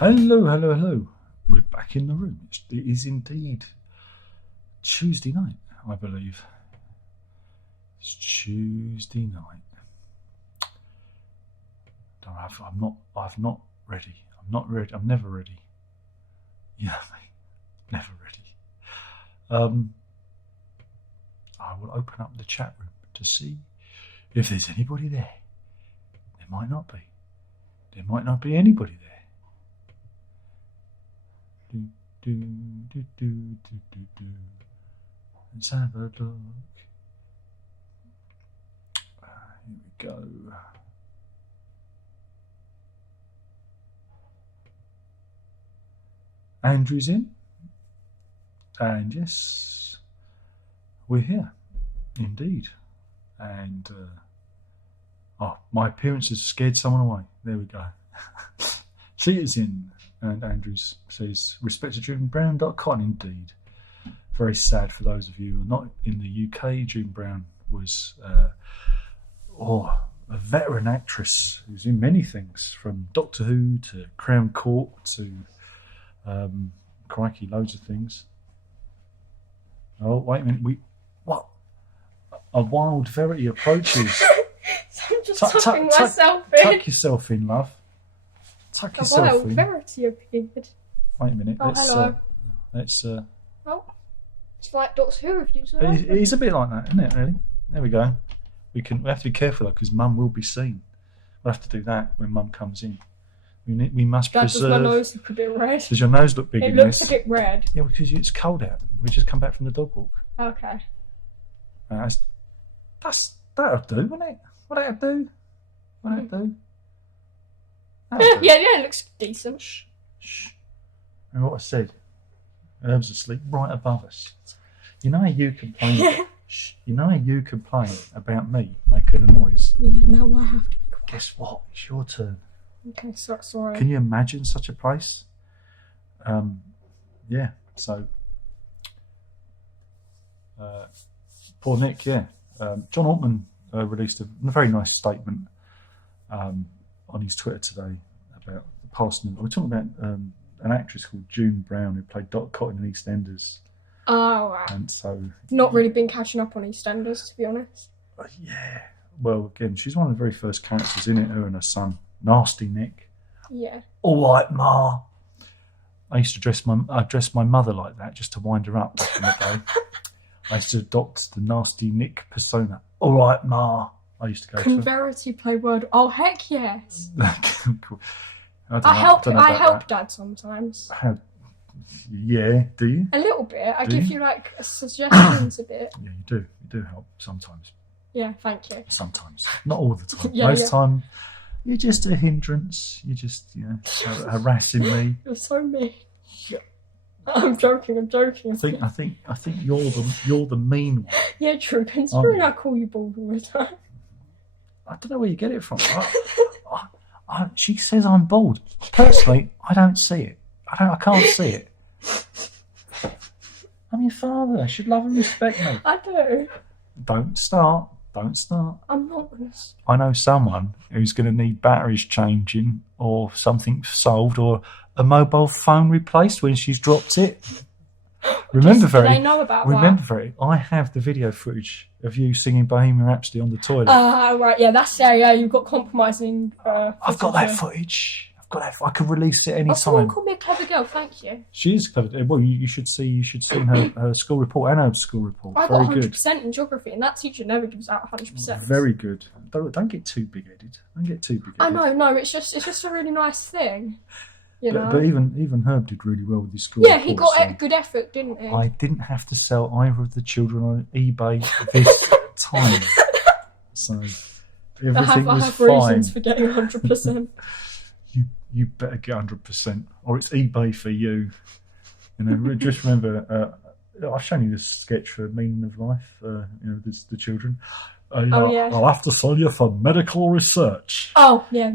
Hello, hello, hello. We're back in the room. It is indeed Tuesday night, I believe. It's Tuesday night. I'm not ready. I'm not ready. I'm never ready. You know me. Never ready. I will open up the chat room to see if there's anybody there. There might not be. There might not be anybody there. Let's have a look. Here we go. Andrew's in. And yes, we're here. Indeed. And, my appearance has scared someone away. There we go. Theatre's in. And Andrews says, respect to Julian Brown. Cotton, indeed. Very sad for those of you who are not in the UK. Julian Brown was a veteran actress who's in many things, from Doctor Who to Crown Court to crikey, loads of things. Oh, wait a minute. What? A wild Verity approaches. I'm just tucking myself in. Tuck yourself in, love. Tuck yourself in. Verity appeared. Wait a minute. Oh, hello. Let's. Oh, it's like Doctor Who reviews. He's a bit like that, isn't it? Really. There we go. We have to be careful though, because Mum will be seen. We'll have to do that when Mum comes in. We must preserve. Does my nose look a bit red? Does your nose look big? It looks a bit red. Yeah, because it's cold out. We just come back from the dog walk. Okay. That'll do, won't it? What'll it do? Yeah, it looks decent. Shh. And what I said, Herb's asleep right above us. You know how you complain? You know how you complain about me making a noise? Yeah, now I have to be quiet. Guess what? It's your turn. Okay, sorry. Can you imagine such a place? Yeah, so... poor Nick, yeah. John Altman released a very nice statement on his Twitter today about the passing. We're talking about an actress called June Brown who played Dot Cotton in EastEnders. Oh, wow. And so... Not really been catching up on EastEnders, to be honest. Yeah. Well, again, she's one of the very first characters in it, her and her son. Nasty Nick. Yeah. All right, Ma. I used to dress my mother like that just to wind her up back in the day. I used to adopt the Nasty Nick persona. All right, Ma. I used to go Can Verity play Word? Oh, heck yes. Cool. I help Dad sometimes. Yeah, do you? A little bit. I give you like suggestions a bit. Yeah, you do. You do help sometimes. Yeah, thank you. Sometimes. Not all the time. Yeah, Most time, you're just a hindrance. You're just, harassing me. You're so mean. Yeah. I'm joking. I think you're the mean one. Yeah, true. Considering I call you bald all the time. I don't know where you get it from. She says I'm bald. Personally, I don't see it. I can't see it. I'm your father. I should love and respect me. I do. Don't start. I'm not going to. I know someone who's going to need batteries changing or something solved or a mobile phone replaced when she's dropped it. Remember, they know about that. I have the video footage of you singing Bohemian Rhapsody on the toilet. Right, yeah, that's yeah. You've got compromising. I've got that footage. I could release it any time. Someone called me a clever girl. Thank you. She is clever. Well, you should see her school report and her school report. I got 100% in geography, and that teacher never gives out 100%. Very good. Don't get too big-headed. I know. It's just a really nice thing. You know? But even Herb did really well with his school. Yeah, he got good effort, didn't he? I didn't have to sell either of the children on eBay this time, so everything was fine. I have reasons for getting 100%. You better get 100%, or it's eBay for you. Just remember, I've shown you this sketch for Meaning of Life. The children. Yeah. I'll have to sell you for medical research. Oh, yeah.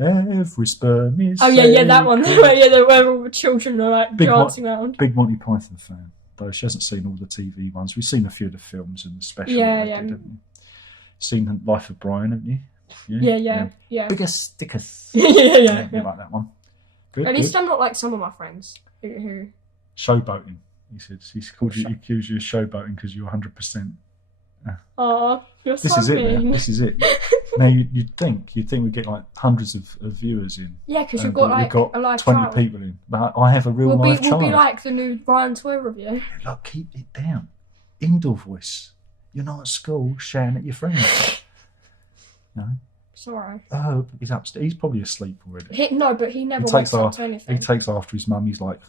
Every sperm is. Oh, yeah, that one. Where all the children are like dancing around. Big Monty Python fan, though she hasn't seen all the TV ones. We've seen a few of the films and the special. Yeah. Seen Life of Brian, haven't you? Yeah. Bigger stickers. Yeah. You like that one? Good, At least good. I'm not like some of my friends who Showboating. He said he's called you. He accused you of showboating because you're 100%. oh, you're This so is it. mean. Now. This is it. Now you'd think we get like hundreds of viewers in. Yeah, because you've got but like we've got a live 20 child. people in. But I have a real live We'll child. be like the new Brian Toy review. Look, keep it down. Indoor voice. You're not at school shouting at your friends. No. Sorry. Oh, he's upstairs. He's probably asleep already. No, but he never wakes up to anything. He takes after his mum. He's like,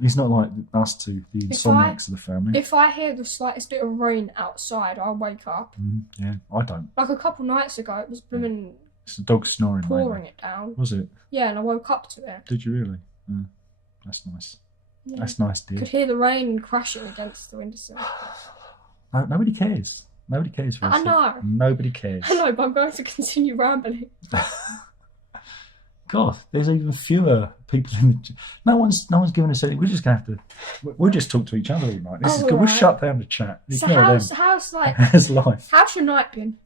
he's not like us two, the insomniacs of the family. If I hear the slightest bit of rain outside, I'll wake up. Yeah, I don't. Like a couple nights ago, it was blooming. It's the dog snoring. Pouring it down. Was it? Yeah, and I woke up to it. Did you really? That's nice. Yeah. That's nice, dear. Could hear the rain crashing against the windowsill. No, nobody cares. Nobody cares for us. I know. Nobody cares. I know, but I'm going to continue rambling. God, there's even fewer people in the... No one's giving us any... We're just going to have to... We'll just talk to each other all night. This is good. Right. We'll shut down the chat. So how's life? How's your night been?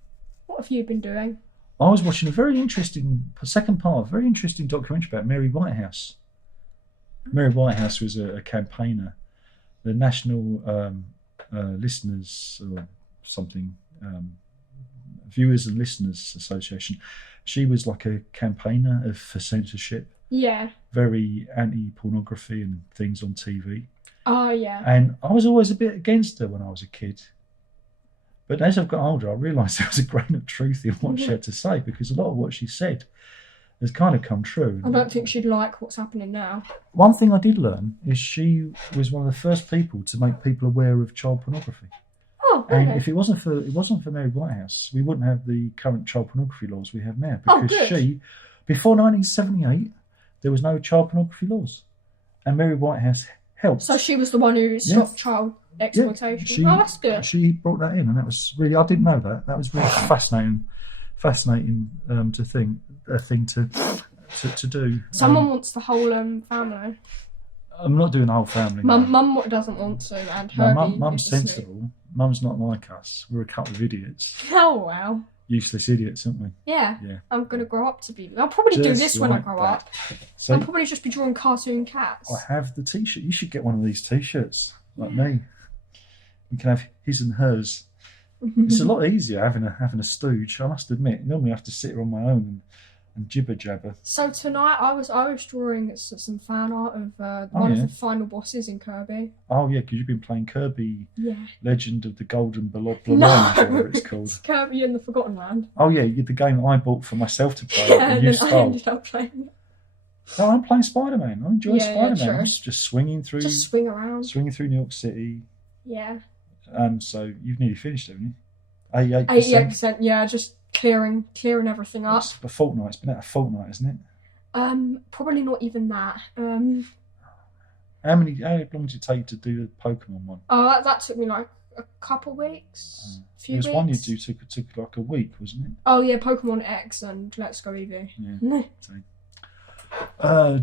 What have you been doing? I was watching a very interesting... second part, very interesting documentary about Mary Whitehouse. Mary Whitehouse was a campaigner. The National Listeners... or something, Viewers and Listeners Association. She was like a campaigner for censorship. Yeah. Very anti-pornography and things on TV. Oh, yeah. And I was always a bit against her when I was a kid. But as I've got older, I realised there was a grain of truth in what she had to say, because a lot of what she said has kind of come true. I don't think she'd like what's happening now. One thing I did learn is she was one of the first people to make people aware of child pornography. Oh, really? And if it wasn't for Mary Whitehouse, we wouldn't have the current child pornography laws we have now. Because before 1978, there was no child pornography laws, and Mary Whitehouse helped. So she was the one who stopped child exploitation. Yeah, that's good. She brought that in, and that was really, I didn't know that. That was really fascinating to think, a thing to do. Someone wants the whole family. I'm not doing the whole family. Mum doesn't want to, and Herbie. Mum's sensible. Mum's not like us. We're a couple of idiots. Oh wow. Useless idiots, aren't we? Yeah. Yeah. I'm gonna grow up to be. I'll probably do this when I grow up. So I'll probably just be drawing cartoon cats. I have the T-shirt. You should get one of these T-shirts, like me. You can have his and hers. It's a lot easier having a stooge. I must admit. Normally I have to sit here on my own and jibber jabber. So tonight I was drawing some fan art of one of the final bosses in Kirby. Oh yeah, because you've been playing Kirby. Yeah. Legend of the Golden Blob, No, whatever it's called. It's Kirby in the Forgotten Land. Oh yeah, the game that I bought for myself to play. Yeah, and and you then I stole. ended up playing it. No, I'm playing Spider-Man. I enjoy Spider-Man. true. I'm just swinging through. Just swing around. Swinging through New York City. Yeah. So you've nearly finished, haven't you? 88%. 88%. Yeah, just clearing everything up. It's a fortnight. It's been out a fortnight, isn't it? Probably not even that. How long did it take to do the Pokemon one? Oh, that took me like a couple weeks. There was one you do took like a week, wasn't it? Oh yeah, Pokemon X and Let's Go Eevee. Yeah.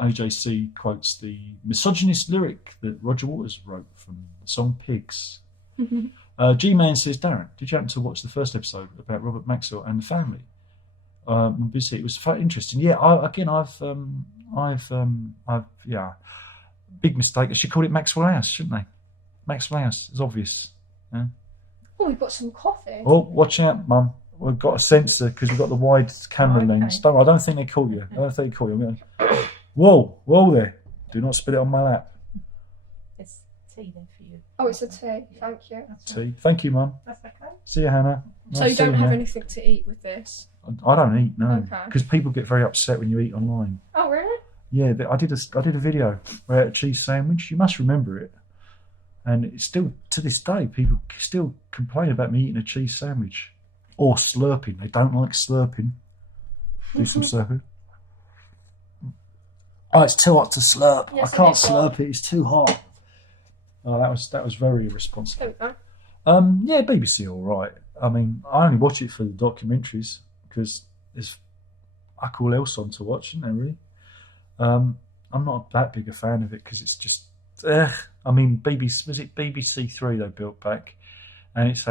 OJC quotes the misogynist lyric that Roger Waters wrote from the song Pigs. G-Man says, Darren, did you happen to watch the first episode about Robert Maxwell and the family? It was interesting. Yeah, big mistake. They should call it Maxwell House, shouldn't they? Maxwell House is obvious. Yeah. Oh, we've got some coffee. Oh, watch out, Mum. We've got a sensor because we've got the wide camera lens. I don't think they call you. Whoa there. Do not spit it on my lap. It's tea then for you. Oh, it's a tea. Thank you. Tea. Thank you, Mum. That's okay. See you, Hannah. So Nice you don't seeing have you. anything to eat with this? I don't eat, no. Okay. Because people get very upset when you eat online. Oh, really? Yeah, I did a video where I had a cheese sandwich. You must remember it. And it's still, to this day, people still complain about me eating a cheese sandwich. Or slurping. They don't like slurping. Do some slurping. Oh, it's too hot to slurp. Yes, I can't it is slurp hot. it. It's too hot. Oh, that was very irresponsible. There we go. Yeah, BBC all right. I mean, I only watch it for the documentaries because there's fuck all else on to watch, isn't there, really? I'm not that big a fan of it because it's just, I mean, BBC Three they built back, and it's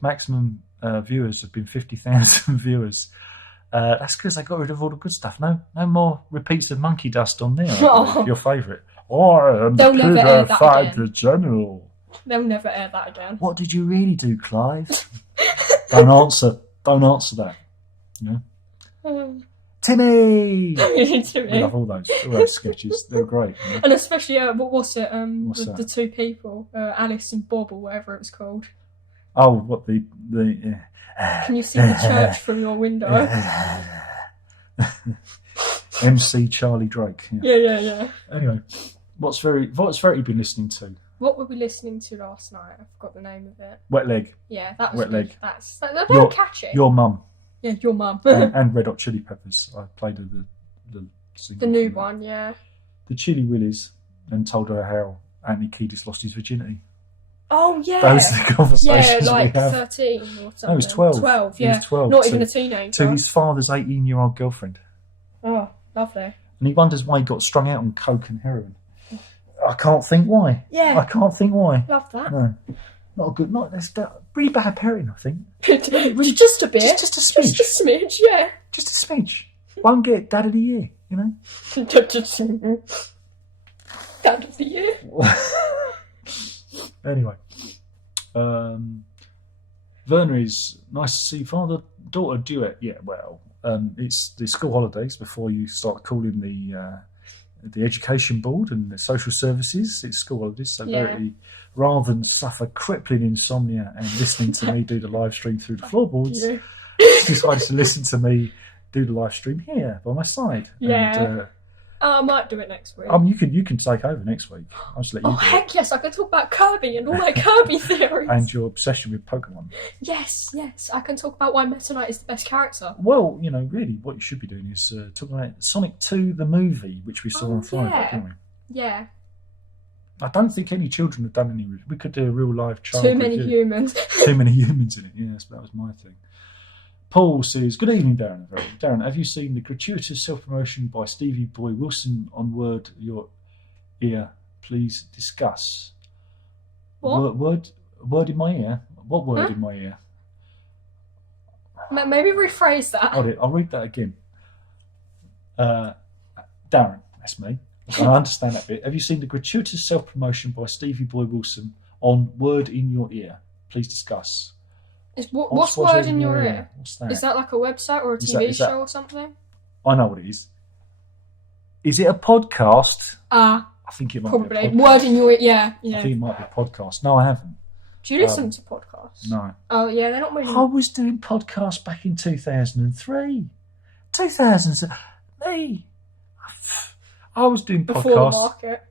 maximum viewers have been 50,000 viewers, That's because they got rid of all the good stuff. No more repeats of Monkey Dust on there. Your favourite. They'll never air that again. The General. They'll never air that again. What did you really do, Clive? Don't answer that. Yeah. Timmy! Timmy. We love all those sketches. They're great. You know? And especially, what's it? The two people, Alice and Bob, or whatever it was called. Oh, what the Can you see the church from your window? MC Charlie Drake. Yeah. Anyway, what's Verity been listening to? What were we listening to last night? I forgot the name of it. Wet Leg. Yeah, that was Wet Leg. They're very catchy. Your Mum. Yeah, Your Mum. and Red Hot Chili Peppers. I played the new one, yeah. The Chili Willies, and told her how Anthony Kiedis lost his virginity. Oh, yeah. Those are the conversations we have. 13 or something. No, he was 12. 12, yeah. He was 12. Not even a teenager. To his father's 18-year-old girlfriend. Oh, lovely. And he wonders why he got strung out on coke and heroin. I can't think why. Yeah. I can't think why. Love that. No. Not a good night. That's really bad parenting, I think. Just a bit. Just a smidge. Just a smidge, yeah. Just a smidge. Won't get Dad of the Year, you know? Dad of the Year. Anyway. Werner is nice to see father-daughter duet. Yeah, well, it's the school holidays before you start calling the education board and the social services. It's school holidays, so Verity, rather than suffer crippling insomnia and listening to me do the live stream through the floorboards, decided to listen to me do the live stream here by my side. Yeah. And, I might do it next week. You can take over next week. I'll just let you do heck it. yes, I can talk about Kirby and all my Kirby theories. And your obsession with Pokemon. Yes, I can talk about why Meta Knight is the best character. Well, really, what you should be doing is talking about Sonic 2, the movie, which we saw on Friday, didn't we? Yeah. I don't think any children have done any. We could do a real live child. Too many humans. Too many humans in it. Yes, that was my thing. Paul says, "Good evening, Darren. Darren, have you seen the gratuitous self-promotion by Stevie Boy Wilson on Word Your Ear? Please discuss." What? Word in my ear? What word in my ear? Maybe rephrase that. I'll read that again. Darren, that's me. I understand that bit. Have you seen the gratuitous self-promotion by Stevie Boy Wilson on Word in Your Ear? Please discuss. What's Word in Your Ear? What's that? Is that like a website or a TV show or something? I know what it is. Is it a podcast? I think it might probably. be a podcast. Word in Your Ear, yeah. I think it might be a podcast. No, I haven't. Do you listen to podcasts? No. Oh, yeah, they're not really... I was doing podcasts back in 2003. 2003. I was doing podcasts... Before the market.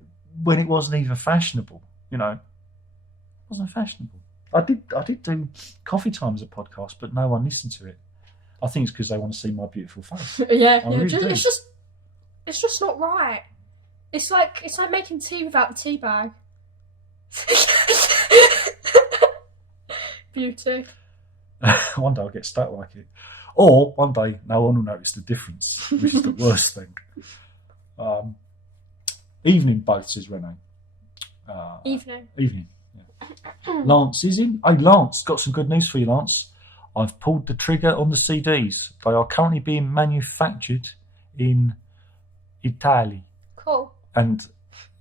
When it wasn't even fashionable, It wasn't fashionable. I did do Coffee Time as a podcast, but no one listened to it. I think it's because they want to see my beautiful face. Yeah. Really It's just not right. It's like making tea without the tea bag. Beauty. One day I'll get stuck like it. Or one day no one will notice the difference, which is the worst thing. Evening both, says Renee. Evening. Yeah. Lance is in. Hey, Lance, got some good news for you, Lance. I've pulled the trigger on the CDs. They are currently being manufactured in Italy. Cool. And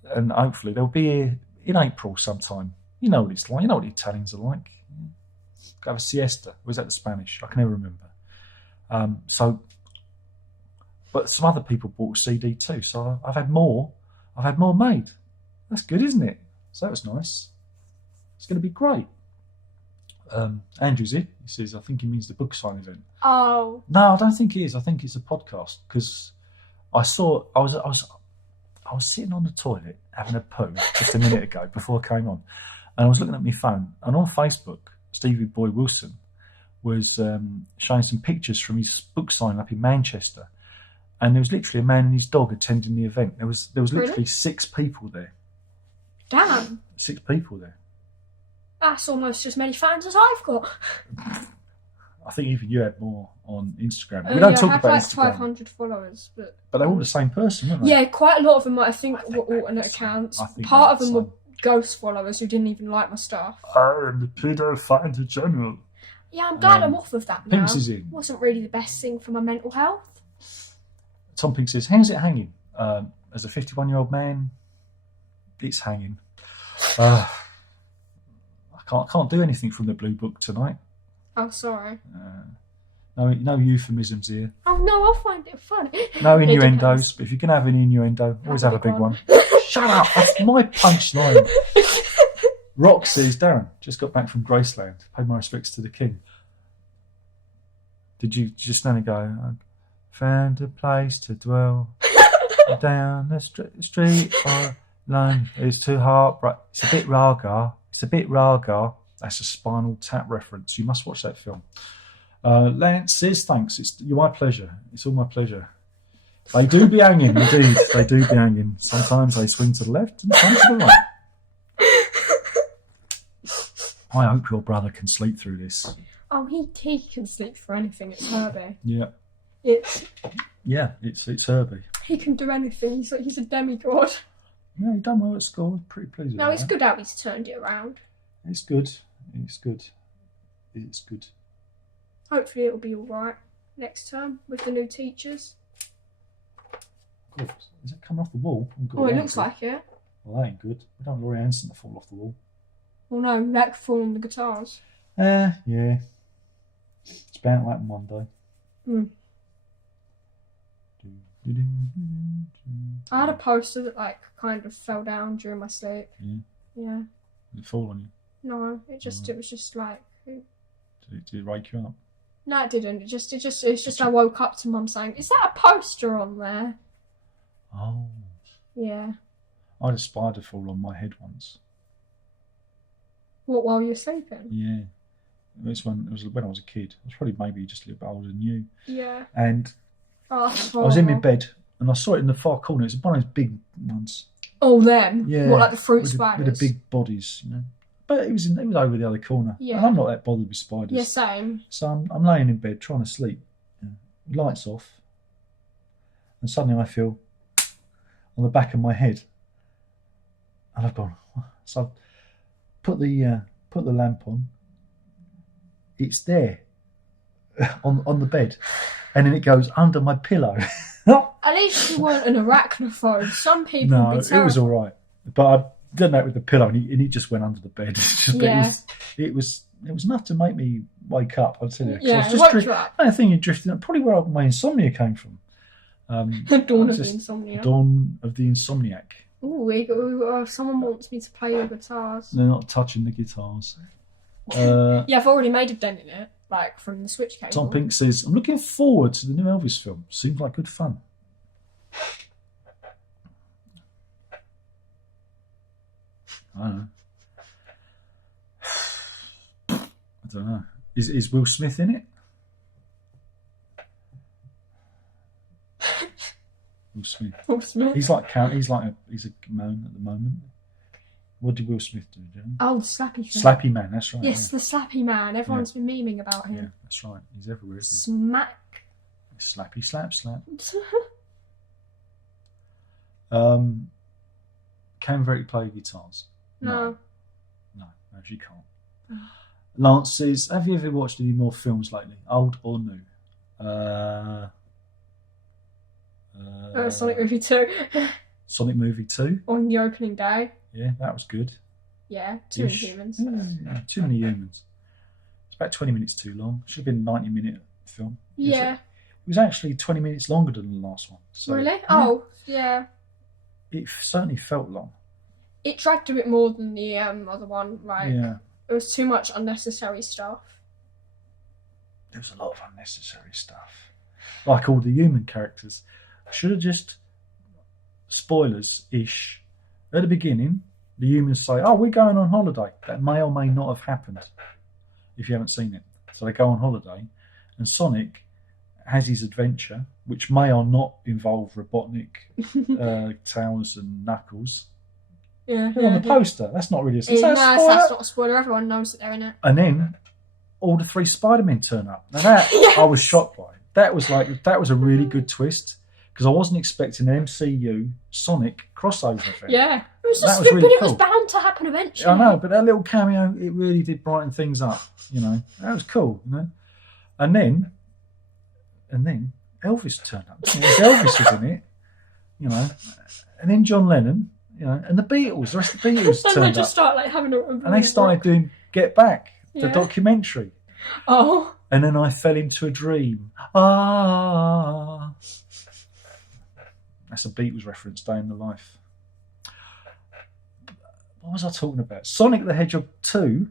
hopefully they'll be here in April sometime. You know what it's like. You know what the Italians are like. Go have a siesta. Was that the Spanish? I can never remember. But some other people bought a CD too. So I've had more made. That's good, isn't it? So that was nice. It's going to be great. Andrew's here. He says, I think he means the book sign event. Oh. No, I don't think it is. I think it's a podcast because I was sitting on the toilet having a poo just a minute ago before I came on, and I was looking at my phone, and on Facebook, Stevie Boy Wilson was showing some pictures from his book sign up in Manchester, and there was literally a man and his dog attending the event. There was literally Really? 6 people there. Damn. 6 people there. That's almost as many fans as I've got. I think even you had more on Instagram. We don't talk about I had Instagram. 500 followers, but They're all the same person, weren't they? yeah, quite a lot of them I think were alternate accounts. Part of them were ghost followers who didn't even like my stuff. I am the pedo finder general. Yeah, I'm glad I'm off of that now. Pinks is in. Wasn't really the best thing for my mental health. Tom Pink says, how's it hanging? As a 51-year-old man, it's hanging. I can't do anything from the Blue Book tonight. Oh, sorry. No euphemisms here. Oh, no, I'll find it funny. No innuendos, but if you're going to have an innuendo, always have a big one. Shut up, that's my punchline. Rock says, Darren, just got back from Graceland. Paid my respects to the King. Did you just stand and go, I found a place to dwell down the street alone. It's too hard, but it's a bit raga. That's a Spinal Tap reference. You must watch that film. Lance says, thanks. It's my pleasure. It's all my pleasure. They do be hanging, indeed. They do be hanging. Sometimes they swing to the left and some to the right. I hope your brother can sleep through this. Oh, he can sleep for anything. It's Herbie. Yeah. It's Herbie. He can do anything. He's a demigod. Yeah, he done well at school. Pretty pleased with No, that. it's good how he's turned it around. It's good. Hopefully it'll be all right next term with the new teachers. God, is it coming off the wall? Oh, it looks like it. Well, that ain't good. We don't want Laurie Anderson to fall off the wall. Well, no, that could fall on the guitars. Yeah. It's bound to happen one day. I had a poster that kind of fell down during my sleep. Yeah. Did it fall on you? No, it was just like. Did it wake you up? No, it didn't. It's just I woke up to Mum saying, "Is that a poster on there?" Oh. Yeah. I had a spider fall on my head once. What, while you're sleeping? Yeah. It was when I was a kid. I was probably maybe just a little bit older than you. Yeah. And I was in my bed and I saw it in the far corner. It was one of those big ones. Oh, them? Yeah. What, like the fruit spiders? With the big bodies, you know. But it was over the other corner. Yeah. And I'm not that bothered with spiders. Yeah, same. So I'm laying in bed trying to sleep. Lights off. And suddenly I feel on the back of my head. And I've gone. So I've put the lamp on. It's there on the bed. And then it goes under my pillow. At least you weren't an arachnophobe. Some people would be terrified. It was all right. But I done that with the pillow and he just went under the bed. Yeah. It was enough to make me wake up, I'll tell you. Yeah, it woke you up. I think you drifted, probably where my insomnia came from. The dawn of the insomnia. Dawn of the insomniac. Ooh, someone wants me to play the guitars. They're not touching the guitars. Yeah, I've already made a dent in it, from the switch cable. Tom Pink says, I'm looking forward to the new Elvis film. Seems like good fun. I don't know. Is Will Smith in it? Will Smith. He's a man at the moment. What did Will Smith do, Jen? Oh, the Slappy Man. Slappy Man, that's right. Yes, the Slappy Man. Everyone's been memeing about him. Yeah, that's right. He's everywhere, isn't Smack. he? Slappy, slap, slap. Can Verity play guitars? No, she can't. Lance says, have you ever watched any more films lately, old or new? Sonic Movie 2. Sonic Movie 2? On the opening day. Yeah, that was good. Yeah, too many humans. Yeah, too many humans. It's about 20 minutes too long. Should have been a 90-minute film. Yeah. It was actually 20 minutes longer than the last one. So, really? Oh, yeah. It certainly felt long. It dragged a bit more than the other one. Yeah. There was too much unnecessary stuff. There was a lot of unnecessary stuff. Like all the human characters. I should have just, spoilers-ish, at the beginning, the humans say, oh, we're going on holiday. That may or may not have happened if you haven't seen it. So they go on holiday, and Sonic has his adventure, which may or not involve Robotnik, Tails and Knuckles. Yeah. They're on the poster. That's not really a spoiler. No, that's not a spoiler. Everyone knows that they're in it. And then all the 3 Spider-Men turn up. Now that I was shocked by. That was a really good twist. because I wasn't expecting an MCU Sonic crossover thing. Yeah. It was That just was good, really but it was cool. bound to happen eventually. I know, but that little cameo, it really did brighten things up. You know, that was cool. You know, and then Elvis turned up. Elvis was in it. You know, and then John Lennon. You know, and the Beatles. The rest of the Beatles Then turned they up, just start like having a and they started doing Get Back, the documentary. Oh. And then I fell into a dream. Ah. That's a Beatles reference, Day in the Life. What was I talking about? Sonic the Hedgehog 2.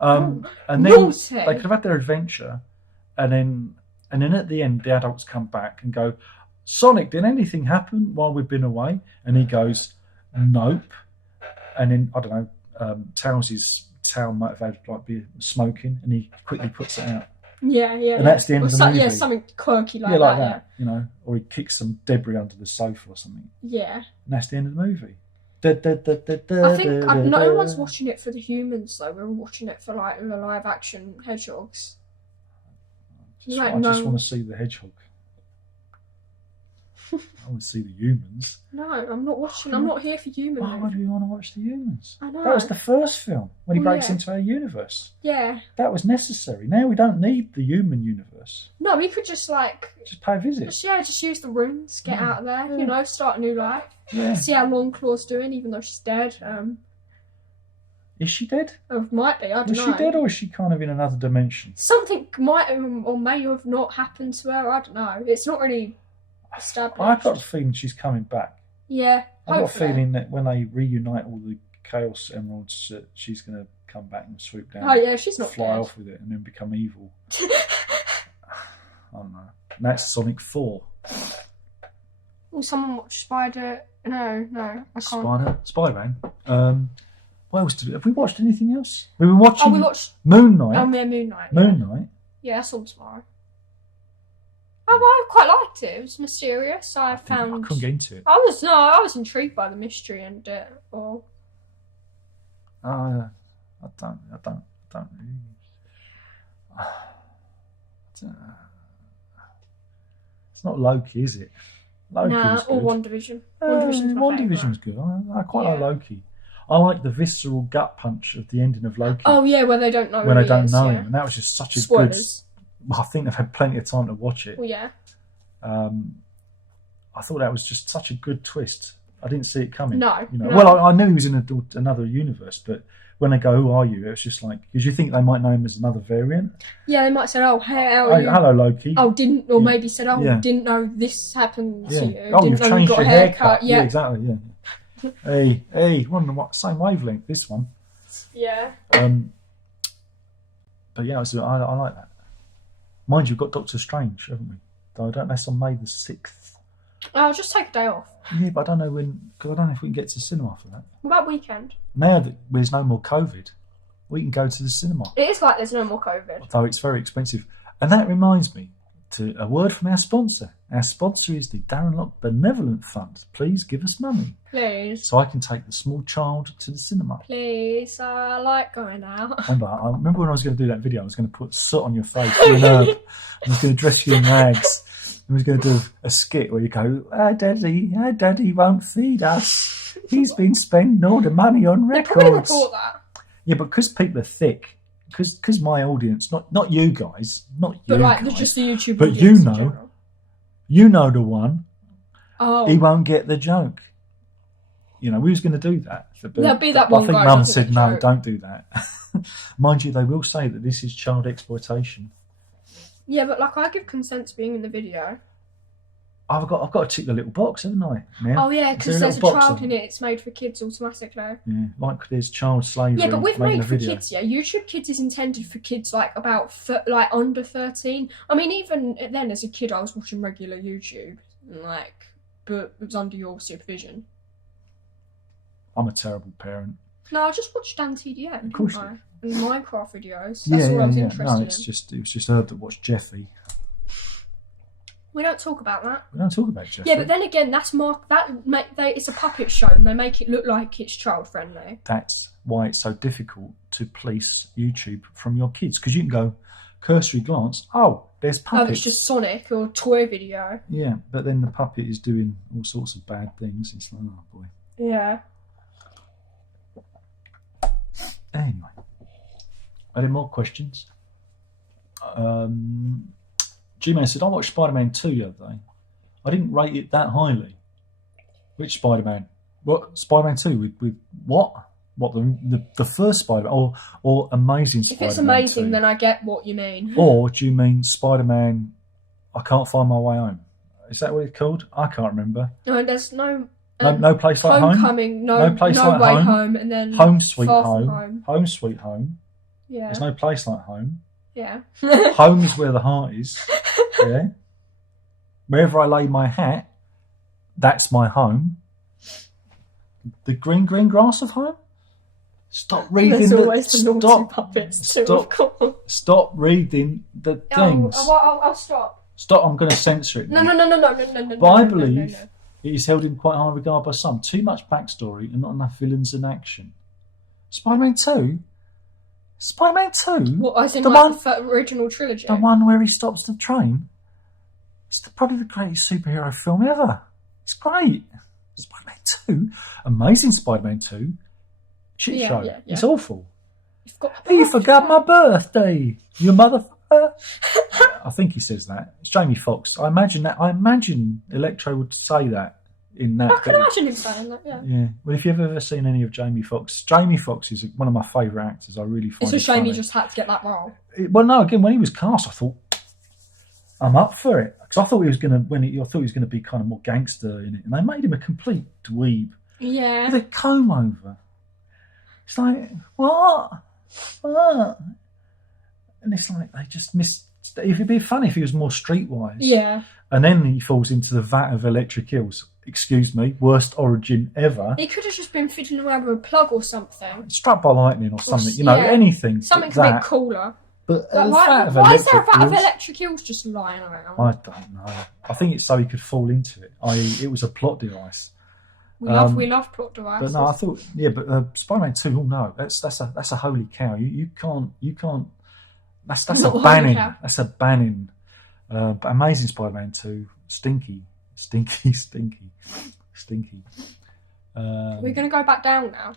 And then naughty. they could have had their adventure, and then at the end, the adults come back and go, Sonic, did anything happen while we've been away? And he goes, nope. And then, I don't know, Tails' tail might have had, like, be smoking, and he quickly puts it out. Yeah. And that's the end of the movie. Yeah, something quirky like that. Yeah, like that. that, you know. Or he kicks some debris under the sofa or something. Yeah. And that's the end of the movie. I think no one's watching it for the humans, though. We're watching it for, like, the live-action hedgehogs. I just want to see the hedgehog. I want to see the humans. No, I'm not watching. I'm not here for human. Why do you want to watch the humans? I know. That was the first film when he breaks into our universe. Yeah. That was necessary. Now we don't need the human universe. No, we could just pay a visit. Just use the rooms, get out of there, you know, start a new life. Yeah. See how Longclaw's doing, even though she's dead. Is she dead? Oh, might be. I don't know. Is she dead, or is she kind of in another dimension? Something might or may have not happened to her. I don't know. It's not really established. I've got a feeling she's coming back. Yeah, I've got a feeling that when they reunite all the Chaos Emeralds, she's going to come back and swoop down. Oh yeah, she's not fly dead. off with it and then become evil. I don't know. And that's Sonic 4. Will someone watch Spider? No, I can't. Spider-Man. What else have we watched? Anything else? We've been watching. We watched Moon Knight. Oh yeah, Moon Knight. Moon Knight. Yeah, that's on tomorrow. Oh, well, I quite liked it. It was mysterious. I couldn't get into it. I was intrigued by the mystery and it all. I don't. It's not Loki, is it? Loki's or WandaVision. WandaVision's good. I quite like Loki. I like the visceral gut punch of the ending of Loki. Oh yeah, where they don't know. When they don't know him, and that was just such a Spoilers. good. I think they've had plenty of time to watch it. Well, yeah. I thought that was just such a good twist. I didn't see it coming. No. You know, no. Well, I knew he was in another universe, but when they go, "Who are you?" It was just like, because you think they might know him as another variant. Yeah, they might say, "Oh, hey, how are you?" Hello, Loki. Oh, maybe said, "Oh, didn't know this happened to you." Oh, didn't you've know changed you got your a haircut. Yeah, exactly. Yeah. hey, we're on the same wavelength. This one. Yeah. But yeah, I like that. Mind you, we've got Doctor Strange, haven't we? Though I don't know. That's on May the 6th. I'll just take a day off. Yeah, but I don't know when, because I don't know if we can get to the cinema for that. What about weekend? Now that there's no more COVID, we can go to the cinema. It is like there's no more COVID. Although it's very expensive. And that reminds me to a word from our sponsor. Our sponsor is the Darren Lock Benevolent Fund. Please give us money. Please. So I can take the small child to the cinema. Please, I like going out. I remember when I was going to do that video, I was going to put soot on your face. I was going to dress you in rags. I was going to do a skit where you go, our daddy won't feed us. He's been spending all the money on records. They probably report that. Yeah, but because people are thick, because my audience, not you guys, but like guys, just the YouTube but audience you know the one. Oh, he won't get the joke. You know, we was going to do that. There'll be that one I think guy Mum said no, joke. don't do that. Mind you, they will say that this is child exploitation. Yeah, but like I give consent to being in the video. I've got to tick the little box, haven't I? Now? Oh yeah, because there's a child in it. It's made for kids automatically. Yeah, like there's child slavery. Yeah, but with made for kids, yeah, YouTube Kids is intended for kids like under 13. I mean, even then, as a kid, I was watching regular YouTube, but it was under your supervision. I'm a terrible parent. No, I just watched Dan TDM. Of course, and Minecraft videos. That's all I was interested in. No, it was just Herb that watched Jeffy. We don't talk about that. We don't talk about Jeffy. Yeah, but then again, it's a puppet show, and they make it look like it's child friendly. That's why it's so difficult to police YouTube from your kids, because you can go cursory glance. Oh, there's Oh, puppets. it's just Sonic or toy video. Yeah, but then the puppet is doing all sorts of bad things. It's like, oh boy. Yeah. Anyway, any more questions? G-Man said, I watched Spider-Man 2 the other day. I didn't rate it that highly. Which Spider-Man? What? Spider-Man 2 with what? What, the first Spider-Man? Or Amazing If Spider-Man it's amazing, 2? then I get what you mean. Or do you mean Spider-Man I Can't Find My Way Home? Is that what it's called? I can't remember. No, there's no... No place like home? Homecoming, no place no like way home. home, and then Home Sweet Far Home. From Home. Home Sweet Home. Yeah. There's no place like home. Yeah. Home is where the heart is. Yeah. Wherever I lay my hat, that's my home. The green grass of home. Stop reading. There's always the naughty puppets too. Stop reading the things. I'll stop. Stop! I'm going to censor it. No. But I believe it is held in quite high regard by some. Too much backstory and not enough villains in action. Spider-Man 2. Spider-Man 2. What? As in the like the original trilogy. The one where he stops the train. It's probably the greatest superhero film ever. It's great. Spider-Man 2. Amazing Spider-Man 2. Shit show. Yeah. It's awful. You forgot my birthday. You motherfucker. I think he says that. It's Jamie Foxx. I imagine Electro would say that in that. I can imagine him saying that, yeah. Yeah. Well, if you've ever seen any of Jamie Foxx is one of my favourite actors. I really find it's a shame funny. he just had to get that role. Well, no, again, when he was cast, I thought, I'm up for it. Because I thought he was going to be kind of more gangster in it. And they made him a complete dweeb. Yeah. With a comb over. It's like, what? And it's like, they just missed. It'd be funny if he was more streetwise. Yeah. And then he falls into the vat of electric eels. Excuse me, worst origin ever. He could have just been fiddling around with a plug or something. Struck by lightning or something, anything. Something a bit cooler. But why is there a vat of electric eels just lying around? I don't know. I think it's so he could fall into it. It was a plot device. We love plot devices. But no, I thought, but Spider-Man 2, oh no, that's a holy cow. You can't. That's a banning. That's a banning. But Amazing Spider-Man 2, stinky. We're going to go back down now.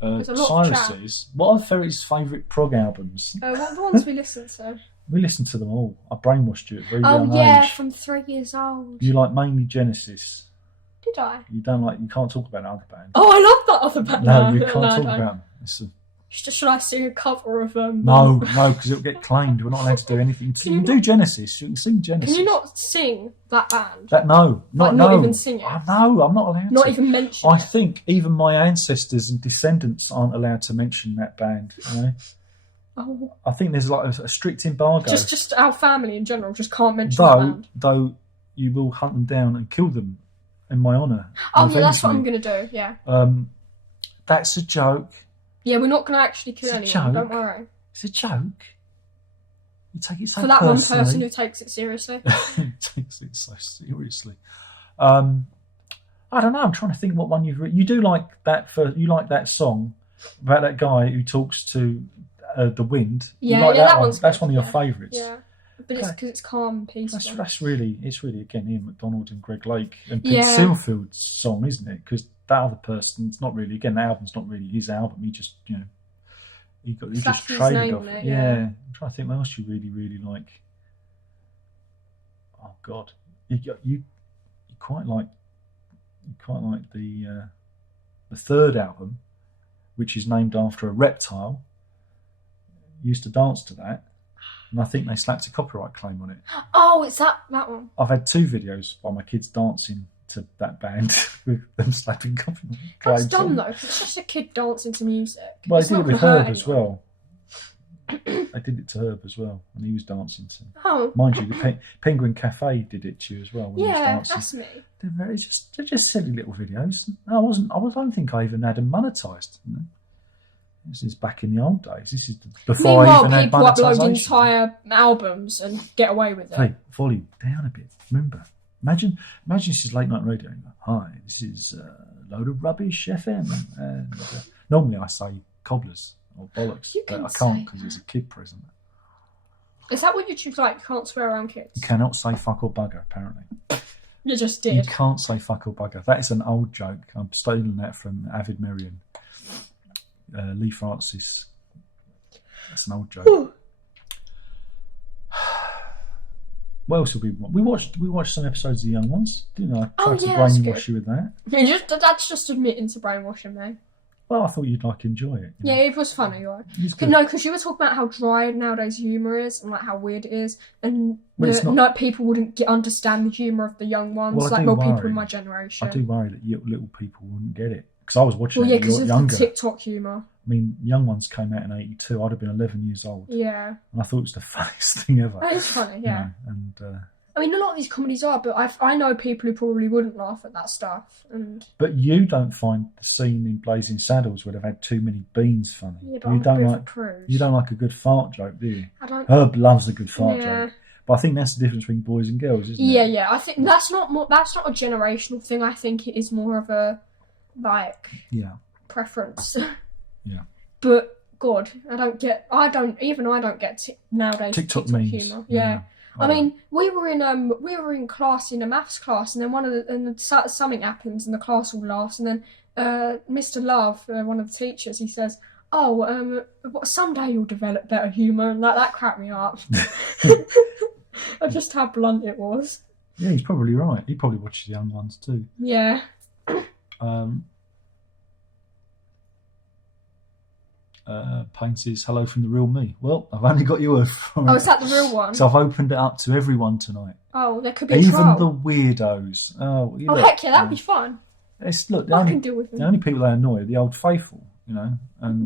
There's a lot Cyrus of chat. says, what are Ferry's favourite prog albums? What the ones we listen to? We listened to them all. I brainwashed you at a very young age. From 3 years old. You like mainly Genesis. Did I? You can't talk about other bands. Oh, I love that other band. No, you can't talk about them. Should I sing a cover of them? No, because it'll get claimed. We're not allowed to do anything. You can do Genesis. You can sing Genesis. Can you not sing that band? Not even sing it. No, I'm not allowed to. Not even mention it. I think even my ancestors and descendants aren't allowed to mention that band. You know? Oh. I think there's like a strict embargo. Just our family in general just can't mention that band. Though you will hunt them down and kill them in my honour. Oh, yeah, that's what I'm going to do, yeah. That's a joke. Yeah, we're not going to actually kill anyone, don't worry. It's a joke. You take it so for that personally. one person who takes it seriously. Takes it so seriously. I don't know, I'm trying to think what one you've you do like that you like that song about that guy who talks to the wind. Yeah, you like that one's That's good, one of your favourites. Yeah. But it's because it's calm and peaceful. It's really again Ian McDonald and Greg Lake and Pete Sealfield's song, isn't it? Because that other person's not really, again, the album's not really his album. He just, he just traded off it. Yeah. I'm trying to think what else you really, really like. Oh God, you quite like the third album, which is named after a reptile. You used to dance to that. And I think they slapped a copyright claim on it. Oh, it's that one. I've had 2 videos by my kids dancing to that band with them slapping copyright claims. That's dumb though, 'cause it's just a kid dancing to music. Well, they did it with Herb as well. They did it to Herb as well, and he was dancing to. Oh, mind you, the Penguin Cafe did it to you as well when he was dancing. That's me. They're just silly little videos. I don't think I even had them monetised. This is back in the old days. This is before I even had people upload monetisation. entire albums and get away with it. Hey, volume down a bit. Remember, imagine this is late night radio. Hi, this is Load of Rubbish FM. And normally I say cobblers or bollocks, but I can't because there's a kid present. Is that what you choose? Like, you can't swear around kids? You cannot say fuck or bugger, apparently. You just You did. can't say fuck or bugger. That is an old joke. I'm stealing that from Avid Merriam. Lee Francis. That's an old joke. What else have we watched? We watched some episodes of The Young Ones, didn't I? Tried to brainwash you with that. That's just admitting to brainwashing me. Well, I thought you'd enjoy it. Yeah, it was funny. Right? Good. No, because you were talking about how dry nowadays humour is and like how weird it is, and people wouldn't understand the humour of the young ones, well, people in my generation. I do worry that little people wouldn't get it because I was watching it because of younger. the TikTok humour. I mean, Young Ones came out in '82. I'd have been 11 years old. Yeah, and I thought it was the funniest thing ever. It's funny, yeah. And I mean, a lot of these comedies are, but I know people who probably wouldn't laugh at that stuff. But you don't find the scene in Blazing Saddles where they've had too many beans funny. Yeah, but you don't like a good fart joke, do you? I don't. Herb loves a good fart joke. But I think that's the difference between boys and girls, isn't it? Yeah. I think that's not a generational thing. I think it is more of a preference. Yeah. But God, I don't get nowadays TikTok memes. humour. Yeah. I mean, we were in class, in a maths class, and then something happens, and the class all laughs, and then Mr. Love, one of the teachers, he says, someday you'll develop better humour, and that cracked me up. Just how blunt it was. Yeah, he's probably right. He probably watches The Young Ones too. Yeah. Payne says, hello from the real me. Well, I've only got you from is that the real one? So I've opened it up to everyone tonight. Oh, there could be even trial. the weirdos. Heck yeah, that'd be fun. I can deal with them. The only people they annoy are the old faithful, and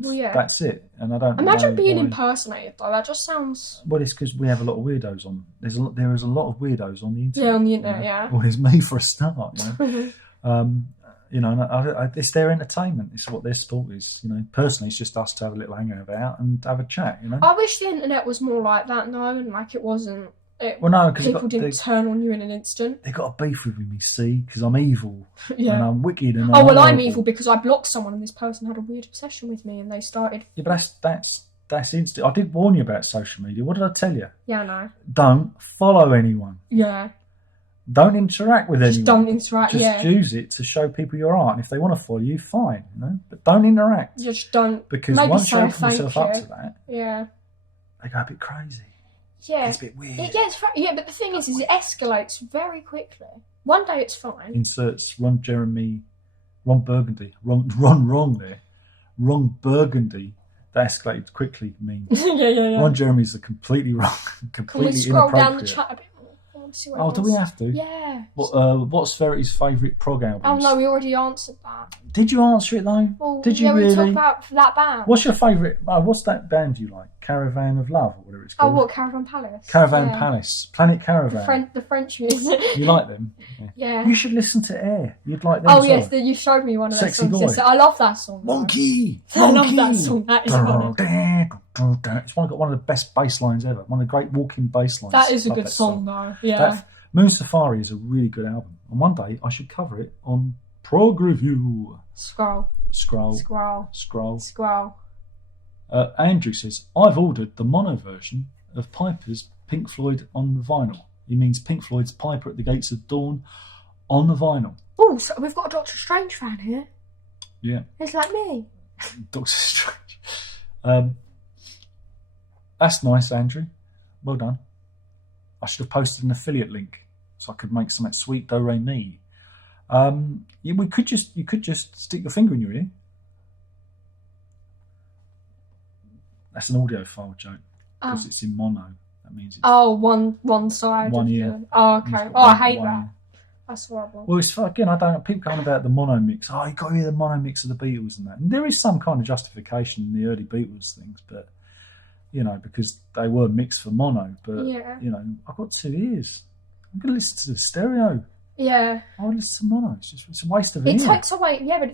that's it. And I don't imagine being impersonated though. That just sounds. Well, it's because we have a lot of weirdos on. There is a lot of weirdos on the internet. Yeah, on the internet, yeah. Well, there's me for a start. It's their entertainment. It's what their sport is. Personally, it's just us to have a little hangover and have a chat. I wish the internet was more like that, though, and like it wasn't. No, people didn't turn on you in an instant. They got a beef with me, see, because I'm evil. Yeah. And I'm wicked. And I'm evil because I blocked someone and this person had a weird obsession with me and they started. Yeah, but that's instant. I did warn you about social media. What did I tell you? Yeah, I know. Don't follow anyone. Yeah. Don't interact with anyone. Just don't interact. Just use it to show people your art. And if they want to follow you, fine. But don't interact. Just don't. Because once you open yourself up to that, yeah, they go a bit crazy. Yeah, it's a bit weird. But the thing is it escalates very quickly. One day it's fine. Inserts Ron Burgundy. Ron Burgundy. That escalated quickly. Yeah. Ron Jeremy's completely wrong. Completely Can we scroll inappropriate. down the chat a bit more? Do we have to? Yeah. What's Verity's favourite prog album? Oh no, we already answered that. Did you answer it though? Well, did you really? We talked about that band. What's your favourite? What's that band you like? Caravan of Love or whatever it's called. Oh, what? Caravan Palace. Caravan Palace. Planet Caravan. The French music. You like them? Yeah. You should listen to Air. You'd like them. Oh yes, you showed me one of those songs. Yes, I love that song. Monkey. I love that song. That is funny. It's got one of the best bass lines ever. One of the great walking bass lines. That is a good song though. Yeah. Moon Safari is a really good album. And one day I should cover it on Prog Review. Scroll. Andrew says, I've ordered the mono version of Piper's Pink Floyd on the vinyl. He means Pink Floyd's Piper at the Gates of Dawn on the vinyl. Oh, so we've got a Doctor Strange fan here. Yeah. It's like me. Doctor Strange. That's nice, Andrew. Well done. I should have posted an affiliate link so I could make some sweet do re mi. You could just stick your finger in your ear. That's an audio file joke because it's in mono. That means it's one side. One ear. Oh, okay. I hate that. That's horrible. Well, it's again. People going about the mono mix. Oh, you got to hear the mono mix of the Beatles and that. And there is some kind of justification in the early Beatles things, but because they were mixed for mono. But I've got 2 ears. I'm going to listen to the stereo. Yeah. I would listen to mono. It's a waste of ear. It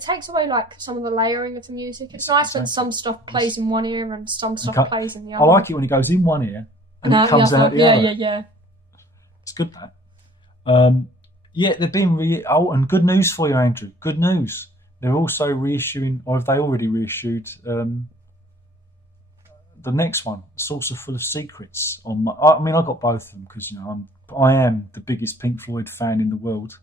takes away like some of the layering of the music. It's nice when some stuff plays in one ear and some stuff plays in the other. I like it when it goes in one ear and it comes out the other. Yeah. It's good that. They've been and good news for you, Andrew. Good news. They're also reissuing, or have they already reissued, the the next one, Saucer Full of Secrets. I mean, I got both of them because I am the biggest Pink Floyd fan in the world.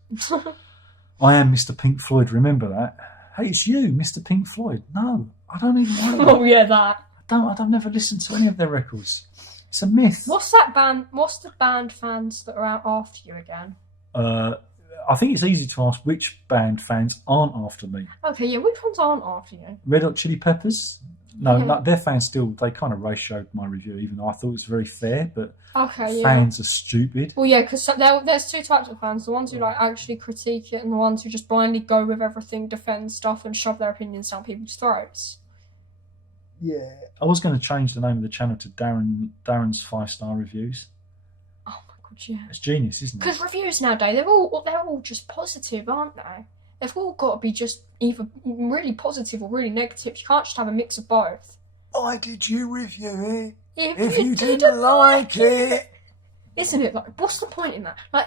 I am Mr. Pink Floyd. Remember that? Hey, it's you, Mr. Pink Floyd. No, I don't even like that. Oh yeah, that. I don't never listen to any of their records. It's a myth. What's that band? What's the band fans that are out after you again? I think it's easy to ask which band fans aren't after me. Okay, yeah, which ones aren't after you? Red Hot Chili Peppers? No, Okay. their fans they kind of ratioed my review, even though I thought it was very fair, but Okay, yeah. fans are stupid. Well, yeah, because there's two types of fans: the ones who like actually critique it, and the ones who just blindly go with everything, defend stuff, and shove their opinions down people's throats. Yeah. I was going to change the name of the channel to Darren's 5-star reviews. Oh my god, yeah. It's genius, isn't it? Because reviews nowadays, they're all just positive, aren't they? They've all got to be just either really positive or really negative. You can't just have a mix of both. Why did you review it? If you didn't like it. Isn't it? Like, what's the point in that? Like,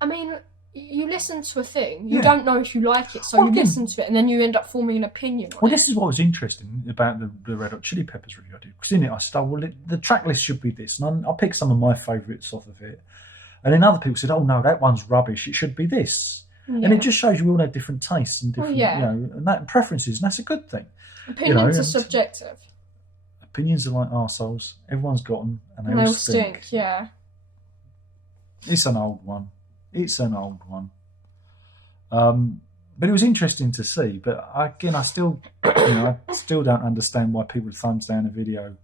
I mean, you listen to a thing, you Yeah. don't know if you like it, so Well, you again- listen to it, and then you end up forming an opinion on Well, it. this is what was interesting about the Red Hot Chili Peppers review I did. Because in it, I said, the track list should be this. And I picked some of my favourites off of it. And then other people said, oh, no, that one's rubbish. It should be this. Yeah. And it just shows you all have different tastes and different, yeah. and that preferences. And that's a good thing. Opinions are and- subjective. Opinions are like arseholes. Everyone's got them. And And they they all all stink, yeah. It's an old one. But it was interesting to see. But I still, I still don't understand why people thumbs down a video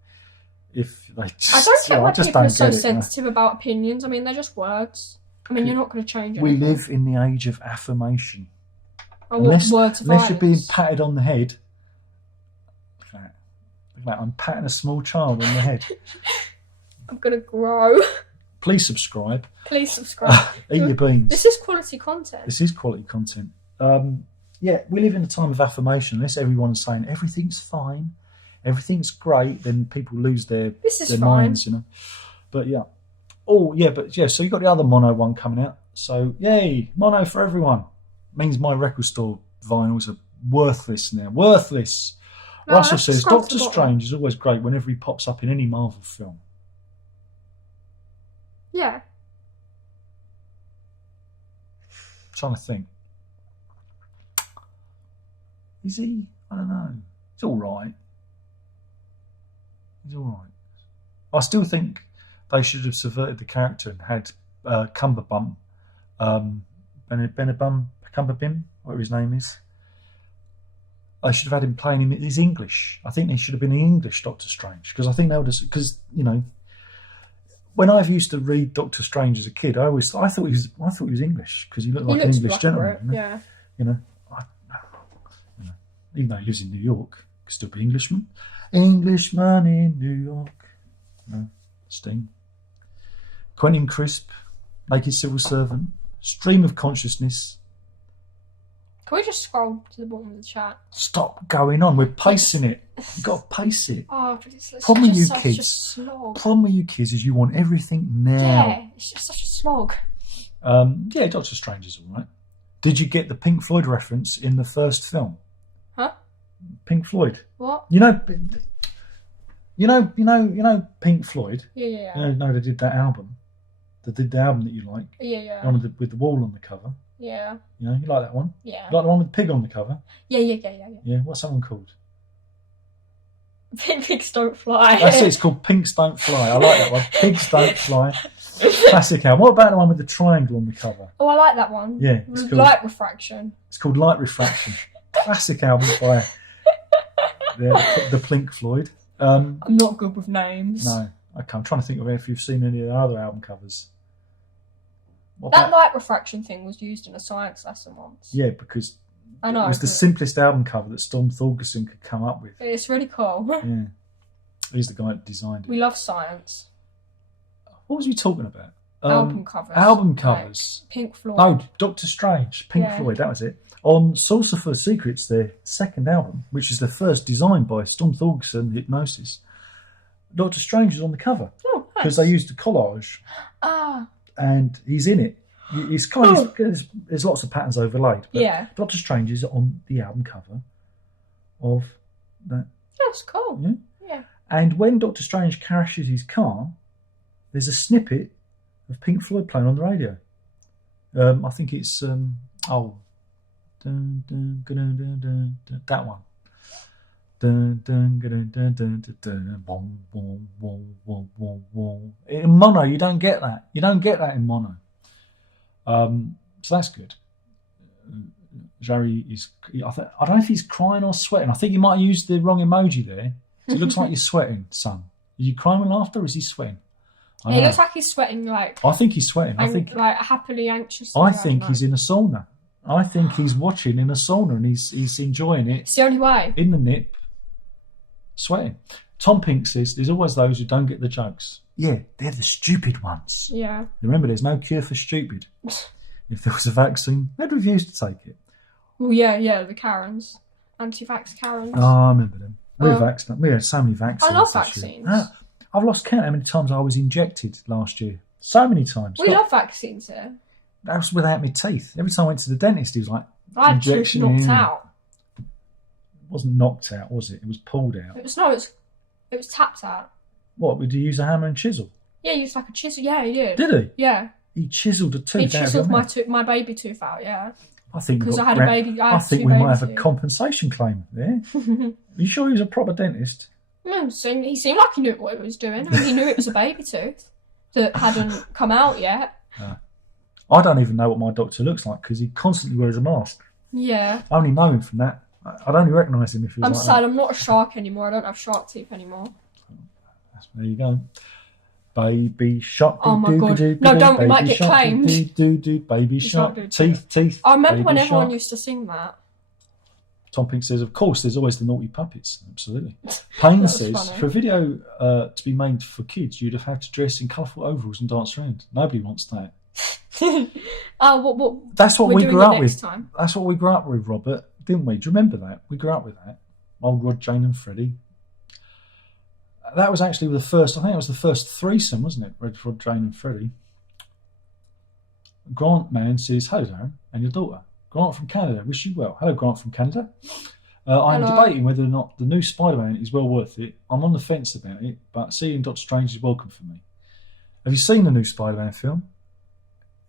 if they just. I don't get why just people are don't so get it, sensitive about opinions. I mean, they're just words. I mean, you're not going to change it. We live in the age of affirmation. Oh, what words of Unless violence? you're being patted on the head. Look at that. Look at that. I'm patting a small child on the head. I'm going to grow. Please subscribe. Please subscribe. Eat your beans. This is quality content. This is quality content. Yeah, we live in a time of affirmation. Unless everyone's saying everything's fine, everything's great, then people lose their This is their fine. minds, But yeah. Oh yeah, so you got the other mono one coming out. So yay, mono for everyone. Means my record store vinyls are worthless now. Worthless. No, Russell let's says scroll to Doctor the bottom. Strange is always great whenever he pops up in any Marvel film. Yeah. I'm trying to think. Is he? I don't know. He's all right. I still think they should have subverted the character and had Cumberbum, Cumberbim, whatever his name is. I should have had him playing him. He's English. I think he should have been an English Doctor Strange because I think they would have. Because when I used to read Doctor Strange as a kid, I thought he was English because he looked like an looks English like gentleman. it, yeah. Even though he lives in New York, could still be Englishman. Englishman in New York. Sting. Quentin Crisp, Naked Civil Servant, Stream of Consciousness. Can we just scroll to the bottom of the chat? Stop going on. We're pacing it. You've got to pace it. Oh, but it's Problem with you such a kids. slog. Problem with you kids is you want everything now. Yeah, it's just such a slog. Yeah, Doctor Strange is all right. Did you get the Pink Floyd reference in the first film? Huh? Pink Floyd. What? You know Pink Floyd. Yeah. They did that album. They did the album that you like. Yeah. The one with the wall on the cover. Yeah. You like that one? Yeah. You like the one with the pig on the cover? Yeah. Yeah. What's that one called? Pigs don't fly. That's it. It's called Pinks Don't Fly. I like that one. Pigs Don't Fly. Classic album. What about the one with the triangle on the cover? Oh, I like that one. Yeah. It's called Light refraction. Light Refraction. Classic album by the Pink Floyd. I'm not good with names. No. Okay, I'm trying to think of if you've seen any of the other album covers. What That about- light refraction thing was used in a science lesson once. Yeah, because I know. it was the simplest album cover that Storm Thorgerson could come up with. It's really cool. Yeah. He's the guy that designed it. We love science. What was we talking about? Album covers. Album covers. Like Pink Floyd. No, Doctor Strange, Pink Yeah. Floyd, that was it. On Saucer for Secrets, their second album, which is the first designed by Storm Thorgerson, Hypnosis, Doctor Strange is on the cover Oh, because nice. they used a collage Ah, and he's in it. It's kind of, there's lots of patterns overlaid, but yeah. Doctor Strange is on the album cover of that. That's cool. Yeah. Yeah. And when Doctor Strange crashes his car, there's a snippet of Pink Floyd playing on the radio. I think it's that one. In mono, you don't get that. You don't get that in mono. So that's good. Jerry is. I don't know if he's crying or sweating. I think you might have used the wrong emoji there. It looks like you're sweating, son. Are you crying with laughter, or is he sweating? He looks like he's sweating. I think he's sweating. I think happily anxious. I think he's in a sauna. I think he's watching in a sauna and he's enjoying it. It's the only way. In the nip, sweating. Tom Pink says there's always those who don't get the jokes. Yeah, they're the stupid ones. Yeah. Remember, there's no cure for stupid. If there was a vaccine, they'd refuse to take it. Well, yeah, the Karens. Anti-vax Karens. Oh, I remember them. We had so many vaccines. I love vaccines. I've lost count how many times I was injected last year. So many times. We love vaccines here. That was without my teeth. Every time I went to the dentist, he was like, I had tooth knocked out. It wasn't knocked out, was it? It was pulled out. It was tapped out. What, did you use a hammer and chisel? Yeah, he used like a chisel. Yeah, he did. Did he? Yeah. He chiselled a tooth out. He chiselled my baby tooth out, yeah. I think because I had a baby. I think we might have a compensation claim there. Are you sure he was a proper dentist? He seemed like he knew what he was doing. I mean, he knew it was a baby tooth that hadn't come out yet. I don't even know what my doctor looks like because he constantly wears a mask. Yeah. I only know him from that. I'd only recognise him if he was I'm sad I'm not a shark anymore. I don't have shark teeth anymore. There you go. Baby shark. Oh my god. No, don't. We might get claimed. Baby shark. Teeth. I remember when everyone used to sing that. Tom Pink says, of course, there's always the naughty puppets. Absolutely. Payne says, funny. For a video to be made for kids, you'd have had to dress in colourful overalls and dance around. Nobody wants that. That's what we grew up with. That's what we grew up with, Robert, didn't we? Do you remember that? We grew up with that. Old Rod, Jane and Freddie. That was actually the first, I think it was the first threesome, wasn't it? Rod, Jane and Freddie. Grant Man says, hello, Darren, and your daughter. Grant from Canada, wish you well. Hello, Grant from Canada. I'm debating whether or not the new Spider-Man is well worth it. I'm on the fence about it, but seeing Doctor Strange is welcome for me. Have you seen the new Spider-Man film?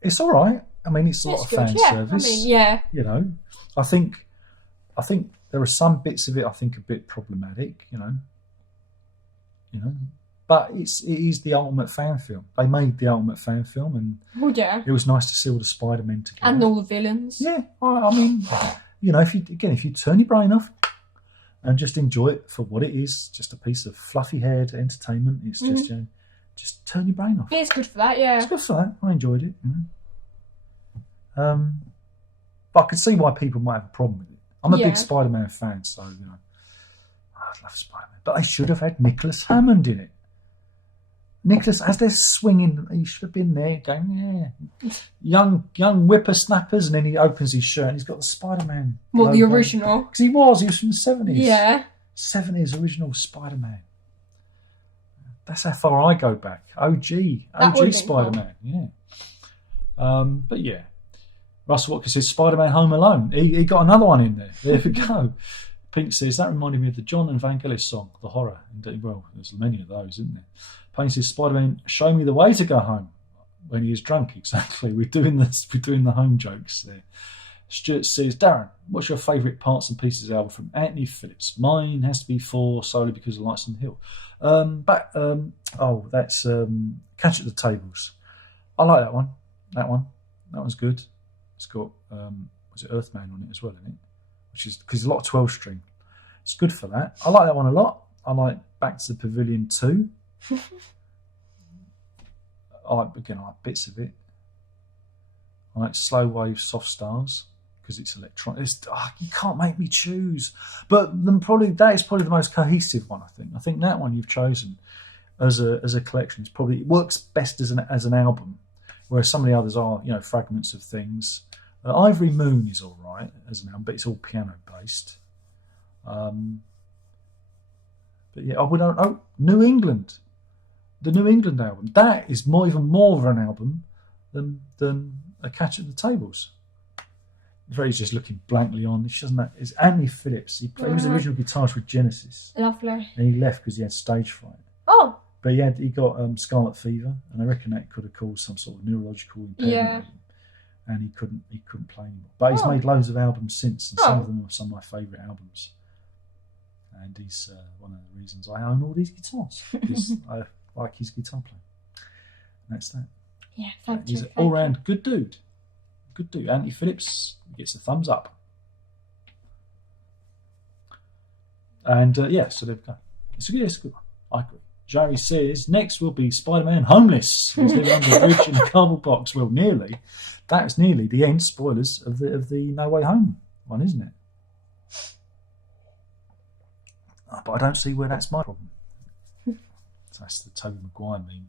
It's all right. I mean, it's a lot of fan service. I mean, yeah. You know, I think there are some bits of it I think a bit problematic. You know, but it is the ultimate fan film. They made the ultimate fan film, and it was nice to see all the Spider-Men together and all the villains. Yeah, I mean, you know, if you turn your brain off and just enjoy it for what it is, just a piece of fluffy-haired entertainment. It's just just turn your brain off. Yeah, it's good for that. Yeah, it's good for that. I enjoyed it. But I could see why people might have a problem with it. I'm a big Spider-Man fan, so you know, I love Spider-Man. But they should have had Nicholas Hammond in it. Nicholas, as they're swinging, he should have been there going, young whippersnappers, and then he opens his shirt and he's got the Spider-Man. Well, the original. Because he was from the 70s. Yeah. 70s original Spider-Man. That's how far I go back. OG Spider-Man, yeah. But yeah. Russell Watkins says Spider-Man Home Alone. He got another one in there. There we go. Pink says, that reminded me of the John and Vangelis song, The Horror. Indeed, well, there's many of those, isn't there? Payne says, Spider-Man, show me the way to go home. When he is drunk, exactly. We're doing the home jokes there. Stuart says, Darren, what's your favourite parts and pieces album from Anthony Phillips? Mine has to be 4, solely because of Lights on the Hill. That's Catch at the Tables. I like that one. That one's good. It's got, was it Earthman on it as well, isn't it? Which is, because there's a lot of 12-string. It's good for that. I like that one a lot. I like Back to the Pavilion 2. I like bits of it. I like Slow Wave Soft Stars because it's electronic. You can't make me choose. But that is probably the most cohesive one, I think. I think that one you've chosen as a collection it works best as an album, whereas some of the others are, you know, fragments of things. Ivory Moon is all right as an album, but it's all piano based. But yeah, New England. The New England album, that is even more of an album than A Catch at the Tables. He's just looking blankly on. She doesn't know. It's Anthony Phillips. He was the original guitarist with Genesis. Lovely. And he left because he had stage fright. Oh. But he got scarlet fever, and I reckon that could have caused some sort of neurological impairment. Yeah. And he couldn't play anymore. But he's made loads of albums since, and some of them are some of my favourite albums. And he's one of the reasons I own all these guitars, because I like his guitar playing. And that's that. Yeah, thank you. He's an all-round good dude. Good dude. Anthony Phillips gets a thumbs up. And so there we go. It's a good one. I agree. Jerry says, next will be Spider-Man Homeless. He's living under a bridge in a cardboard box. Well, nearly. That's nearly the end, spoilers, of the No Way Home one, isn't it? But I don't see where that's my problem. So that's the Tobey Maguire meme.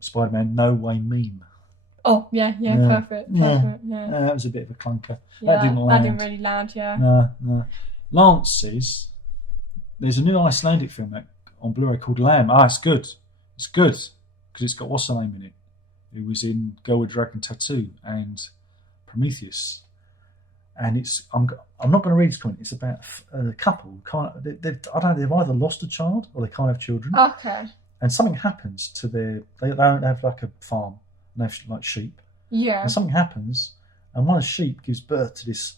Spider-Man No Way meme. Oh, yeah, perfect. Yeah. That was a bit of a clunker. Yeah, that didn't land. That didn't really land, yeah. No. Lance says, there's a new Icelandic film on Blu-ray called Lamb. It's good. It's good because it's got what's her name in it? Who was in Girl with Dragon Tattoo and Prometheus. And I'm not going to read this comment. It's about a couple. They've either lost a child or they can't have children. Okay. And something happens to they don't have like a farm. They have like sheep. Yeah. And something happens, and one of the sheep gives birth to this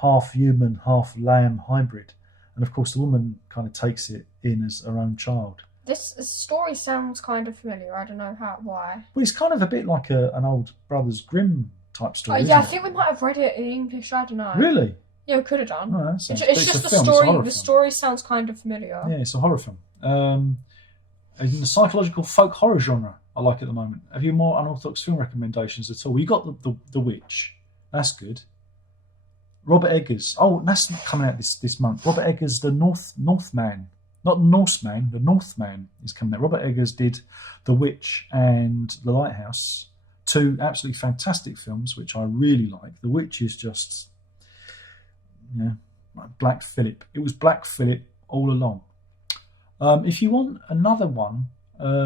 half human, half lamb hybrid. And of course, the woman kind of takes it in as her own child. This story sounds kind of familiar. I don't know why. Well, it's kind of a bit like an old Brothers Grimm type story. Yeah, I think we might have read it in English. I don't know. Really? Yeah, we could have done. Oh, it's just the story. The story sounds kind of familiar. Yeah, it's a horror film. In the psychological folk horror genre, I like at the moment. Have you more unorthodox film recommendations at all? You got the Witch. That's good. Robert Eggers. Oh, that's coming out this month. Robert Eggers, the Northman. Not Norseman, the Northman is coming out. Robert Eggers did The Witch and The Lighthouse. Two absolutely fantastic films, which I really like. The Witch is just, like Black Phillip. It was Black Phillip all along. If you want another one,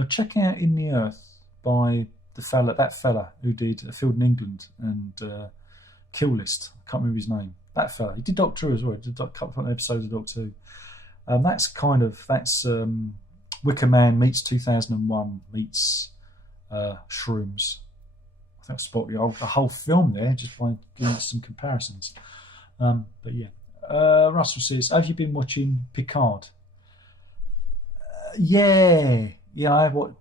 check out In the Earth by that fella who did A Field in England and Kill List. I can't remember his name. That fella. He did Doctor Who as well. He did a couple of episodes of Doctor Who. That's Wicker Man meets 2001 meets Shrooms. I think I'll spot the whole film there just by giving it some comparisons. But yeah. Russell says, have you been watching Picard? Yeah, I have what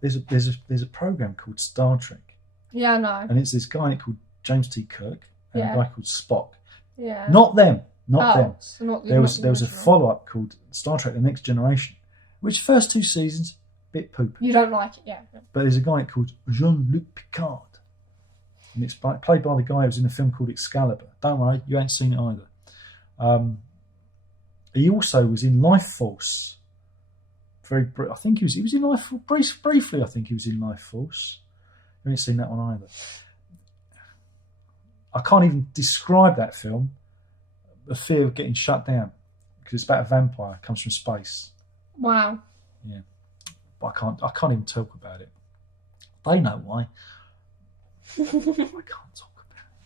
there's a program called Star Trek. Yeah, I know. And it's this guy called James T. Kirk and a guy called Spock. Yeah. Not them. Them. So not there was a follow-up called Star Trek: The Next Generation, which first two seasons bit poop. You don't like it, yeah. But there's a guy called Jean-Luc Picard, and it's played by the guy who was in a film called Excalibur. Don't worry, you ain't seen it either. He also was in Life Force. I think he was in Life Force briefly. I think he was in Life Force. You ain't seen that one either. I can't even describe that film. The fear of getting shut down because it's about a vampire who comes from space. Wow. Yeah, but I can't even talk about it. They know why. I can't talk about it.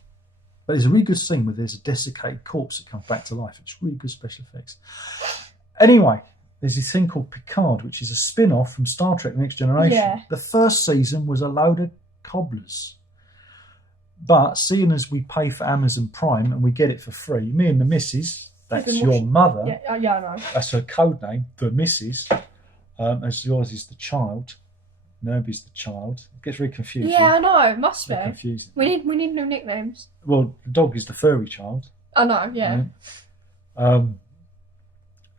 But there's a really good scene where there's a desiccated corpse that comes back to life. It's really good special effects. Anyway, there's this thing called Picard, which is a spin-off from Star Trek: The Next Generation. Yeah. The first season was a load of cobblers. But seeing as we pay for Amazon Prime and we get it for free, me and the missus, that's your mother. Yeah, I know. That's her code name, the missus. As yours is the child. Nerby's the child. It gets very confusing. Yeah, I know. It must be. Confusing. We need new nicknames. Well, the dog is the furry child. I know. Yeah. And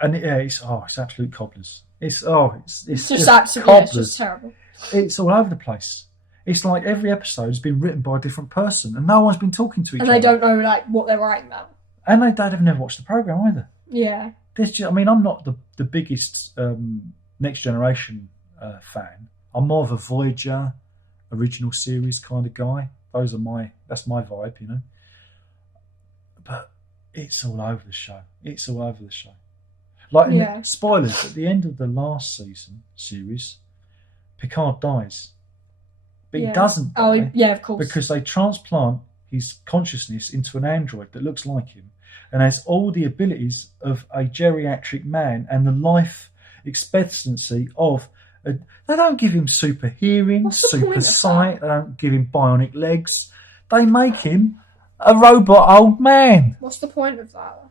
it's absolute cobblers. It's just absolutely. Yeah, it's just terrible. It's all over the place. It's like every episode has been written by a different person, and no one's been talking to each other. And they don't know what they're writing about. And they've never watched the program either. Yeah. I'm not the biggest Next Generation fan. I'm more of a Voyager original series kind of guy. That's my vibe, you know. But it's all over the show. Like spoilers at the end of the last series, Picard dies. but Yeah. he doesn't die. Oh, yeah, of course. Because they transplant his consciousness into an android that looks like him and has all the abilities of a geriatric man and the life expectancy of they don't give him super hearing, What's the super point of sight, they don't give him bionic legs. They make him a robot old man. What's the point of that?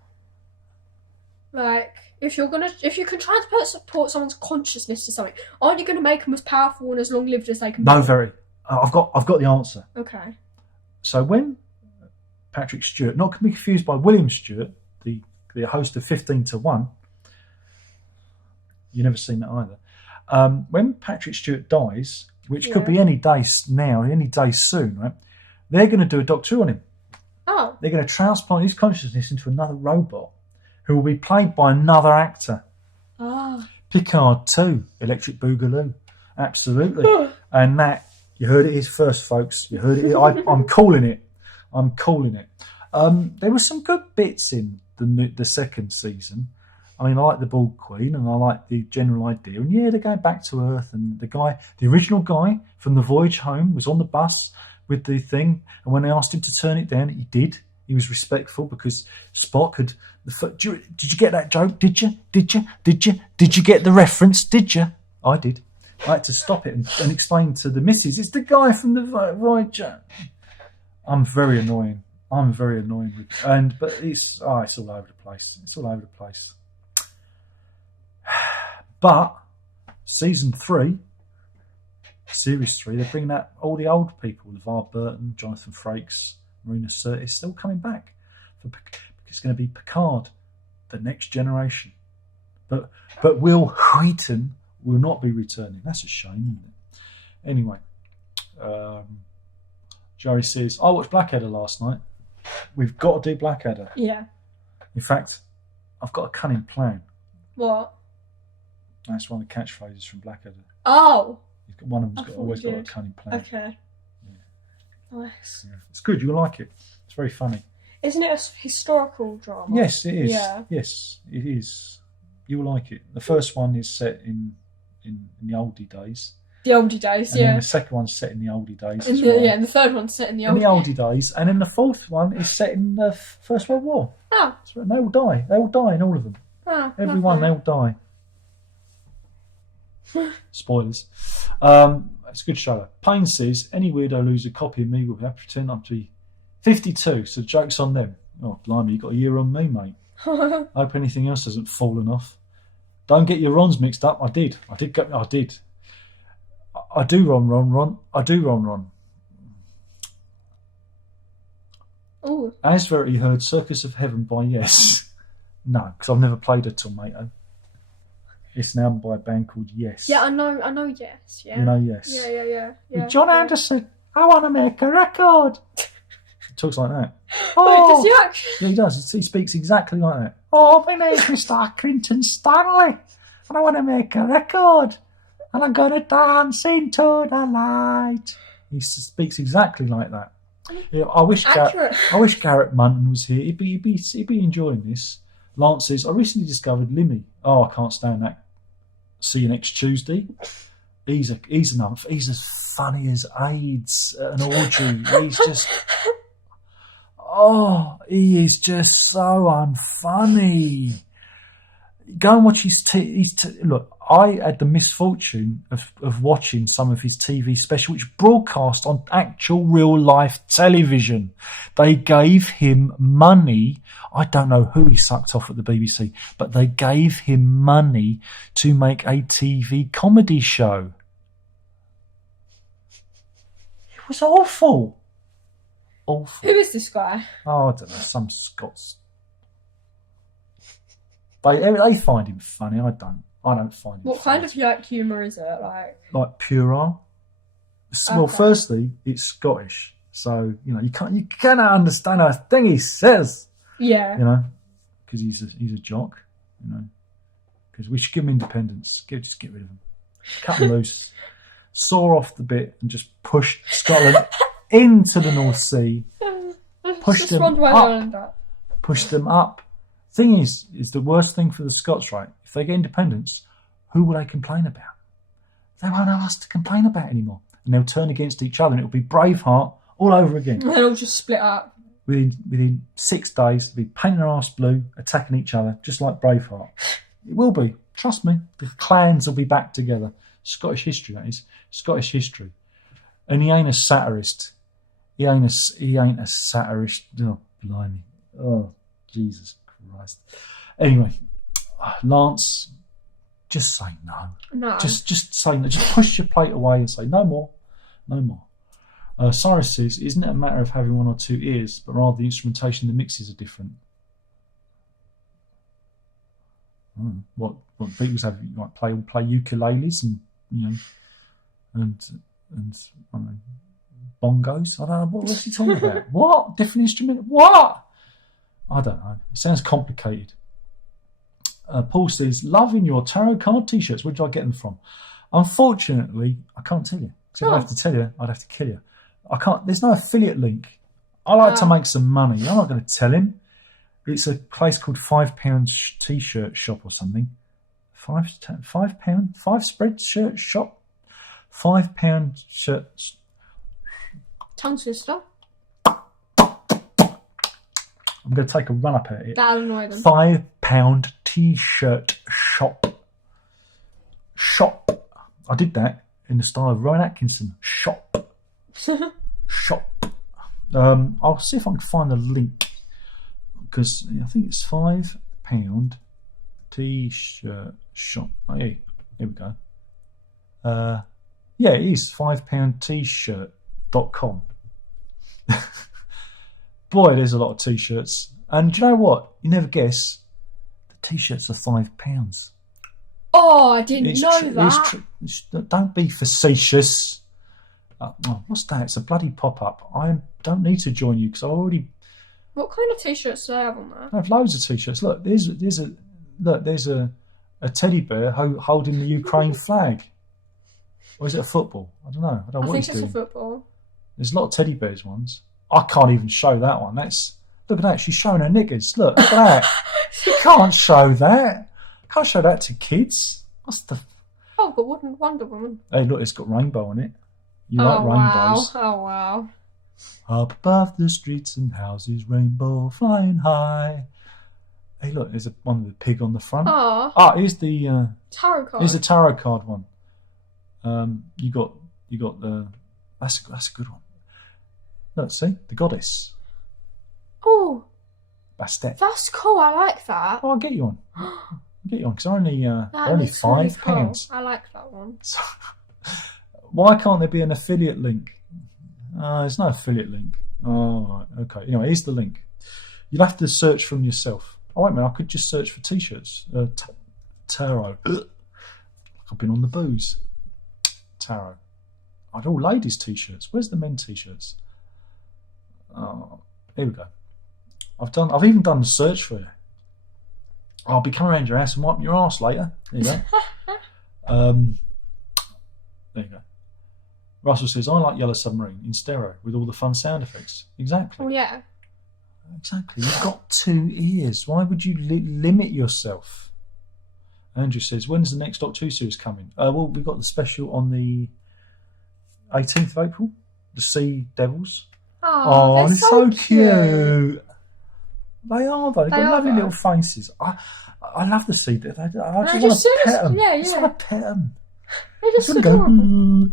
Like, if you can transport someone's consciousness to something, aren't you going to make them as powerful and as long-lived as they can be? No, very. I've got the answer. Okay. So when Patrick Stewart, not to be confused by William Stewart, the host of 15 to 1, you've never seen that either. When Patrick Stewart dies, which could be any day now, any day soon, right? They're going to do a Doctor Who on him. Oh. They're going to transplant his consciousness into another robot who will be played by another actor. Ah. Picard 2, Electric Boogaloo. Absolutely. And that, you heard it here first, folks. You heard it. I'm calling it. I'm calling it. There were some good bits in the second season. I mean, I like the Bald Queen and I like the general idea. And yeah, they're going back to Earth. And the original guy from the voyage home was on the bus with the thing. And when they asked him to turn it down, he did. He was respectful because Spock had... Did you get that joke? Did you? Did you get the reference? Did you? I did. I had to stop it and explain to the missus, it's the guy from the Voyager. I'm very annoying. But it's all over the place. It's all over the place. But season 3, series 3, they're bringing out all the old people: LeVar Burton, Jonathan Frakes, Marina Sirtis, still coming back. It's going to be Picard, the next generation. But Will Wheaton will not be returning. That's a shame, isn't it? Anyway, Jerry says, I watched Blackadder last night. We've got to do Blackadder. Yeah. In fact, I've got a cunning plan. What? That's one of the catchphrases from Blackadder. Oh. One of them's always got a cunning plan. Okay. Yeah. Nice. Yeah. It's good. You'll like it. It's very funny. Isn't it a historical drama? Yes, it is. Yeah. Yes, it is. You will like it. The first one is set in the oldie days. The oldie days, and then the second one's set in the oldie days as well. Yeah, and the third one's set in the oldie days. And then the fourth one is set in the First World War. Oh. So they all die. They all die in all of them. Oh, Everyone, they all die. Spoilers. It's a good show. Payne says, any weirdo lose a copy of me will have to pretend I'm to be 52, so joke's on them. Oh, blimey, you got a year on me, mate. I hope anything else hasn't fallen off. Don't get your Rons mixed up. I did. I do Ron. I do Ron. Ooh. As Verity heard Circus of Heaven by Yes. No, because I've never played a Tomato. It's an album by a band called Yes. Yeah, I know Yes. Yeah. You know Yes. Yeah. With John Anderson, I want to make a record. He talks like that. Wait, does he actually? Yeah, he does. He speaks exactly like that. Oh, my name's Mr. Clinton Stanley, and I want to make a record, and I'm going to dance into the light. He speaks exactly like that. Yeah, I wish Garrett Munton was here. He'd be enjoying this. Lance says, I recently discovered Limmy. Oh, I can't stand that. See you next Tuesday. He's as funny as AIDS at an orgy. He is just so unfunny. Go and watch his look. I had the misfortune of watching some of his TV special, which broadcast on actual real life television. They gave him money. I don't know who he sucked off at the BBC, but they gave him money to make a TV comedy show. It was awful. Awful. Who is this guy? Oh, I don't know. Some Scots. They find him funny. I don't find him What funny. kind of humour is it? Like puerile. Well, firstly, it's Scottish, so you cannot understand a thing he says. Yeah. Because he's a jock. Because we should give him independence. Just get rid of him. Cut him loose. Saw off the bit and just push Scotland into the North Sea. Push them up. Thing is the worst thing for the Scots, right? If they get independence, who will they complain about? They won't have us to complain about anymore. and they'll turn against each other, and it'll be Braveheart all over again. They'll all just split up. Within 6 days, they'll be painting their arse blue, attacking each other, just like Braveheart. It will be. Trust me. The clans will be back together. Scottish history, that is. Scottish history. And he ain't a satirist. He ain't a satirist. Oh, blimey. Oh, Jesus Christ. Anyway, Lance, just say no. No. Just say no. Just push your plate away and say no more. No more. Cyrus says, isn't it a matter of having 1 or 2 ears, but rather the instrumentation, the mixes are different? What Beatles have, like play ukuleles and and I don't know, bongos. I don't know what's he talking about. What different instrument? What? I don't know. It sounds complicated. Paul says, loving your tarot card t-shirts. Where did I get them from? Unfortunately, I can't tell you. So if I have to tell you, I'd have to kill you. I can't. There's no affiliate link. I like to make some money. I'm not going to tell him. It's a place called £5 t-shirt shop or something. £5 spread shirt shop. £5 shirts. Tongue twister. I'm going to take a run up at it. That'll annoy them. £5 t-shirt shop. Shop. I did that in the style of Rowan Atkinson. Shop. Shop. I'll see if I can find the link, because I think it's £5 t-shirt shop. Oh, yeah, here we go. Yeah, it is £5t-shirt.com. Boy, there's a lot of t-shirts. And do you know what? You never guess. The t-shirts are £5. Oh, I didn't know that. Don't be facetious. What's that? It's a bloody pop-up. I don't need to join you because I already... What kind of t-shirts do they have on there? I have loads of t-shirts. Look, there's a teddy bear holding the Ukraine flag. Or is it a football? I don't know. I think it's a football. There's a lot of teddy bears ones. I can't even show that one. Look at that. She's showing her knickers. Look at that. You can't show that. Can't show that to kids. What's the... Oh, but Wonder Woman. Hey, look, it's got rainbow on it. You like rainbows. Oh, wow. Up above the streets and houses, rainbow flying high. Hey, look, there's one with a pig on the front. Here's the tarot card. Here's the tarot card one. You got the... That's a good one. Look, see? The goddess. Oh. Bastet. That's cool. I like that. Oh, I'll get you one. Because they're only £5. Really cool. I like that one. So, why can't there be an affiliate link? There's no affiliate link. Oh, right, okay. Anyway, here's the link. You'll have to search from yourself. Oh, wait a minute. I could just search for t-shirts. Tarot. I've been on the booze. Tarot. I had all ladies' t-shirts. Where's the men t-shirts? Oh, here we go. I've even done the search for you. I'll be coming around your house and wiping your arse later. There you go. There you go. Russell says, I like Yellow Submarine in stereo with all the fun sound effects. Exactly. Oh, yeah. Exactly. You've got 2 ears. Why would you limit yourself? Andrew says, when's the next Doctor Who series coming? Well, we've got the special on the 18th of April. The Sea Devils. Oh, they're so cute. They are, though. They've got lovely little faces. I love the Sea Devils. I just want to pet them. Yeah, I just want to pet them. They're just adorable.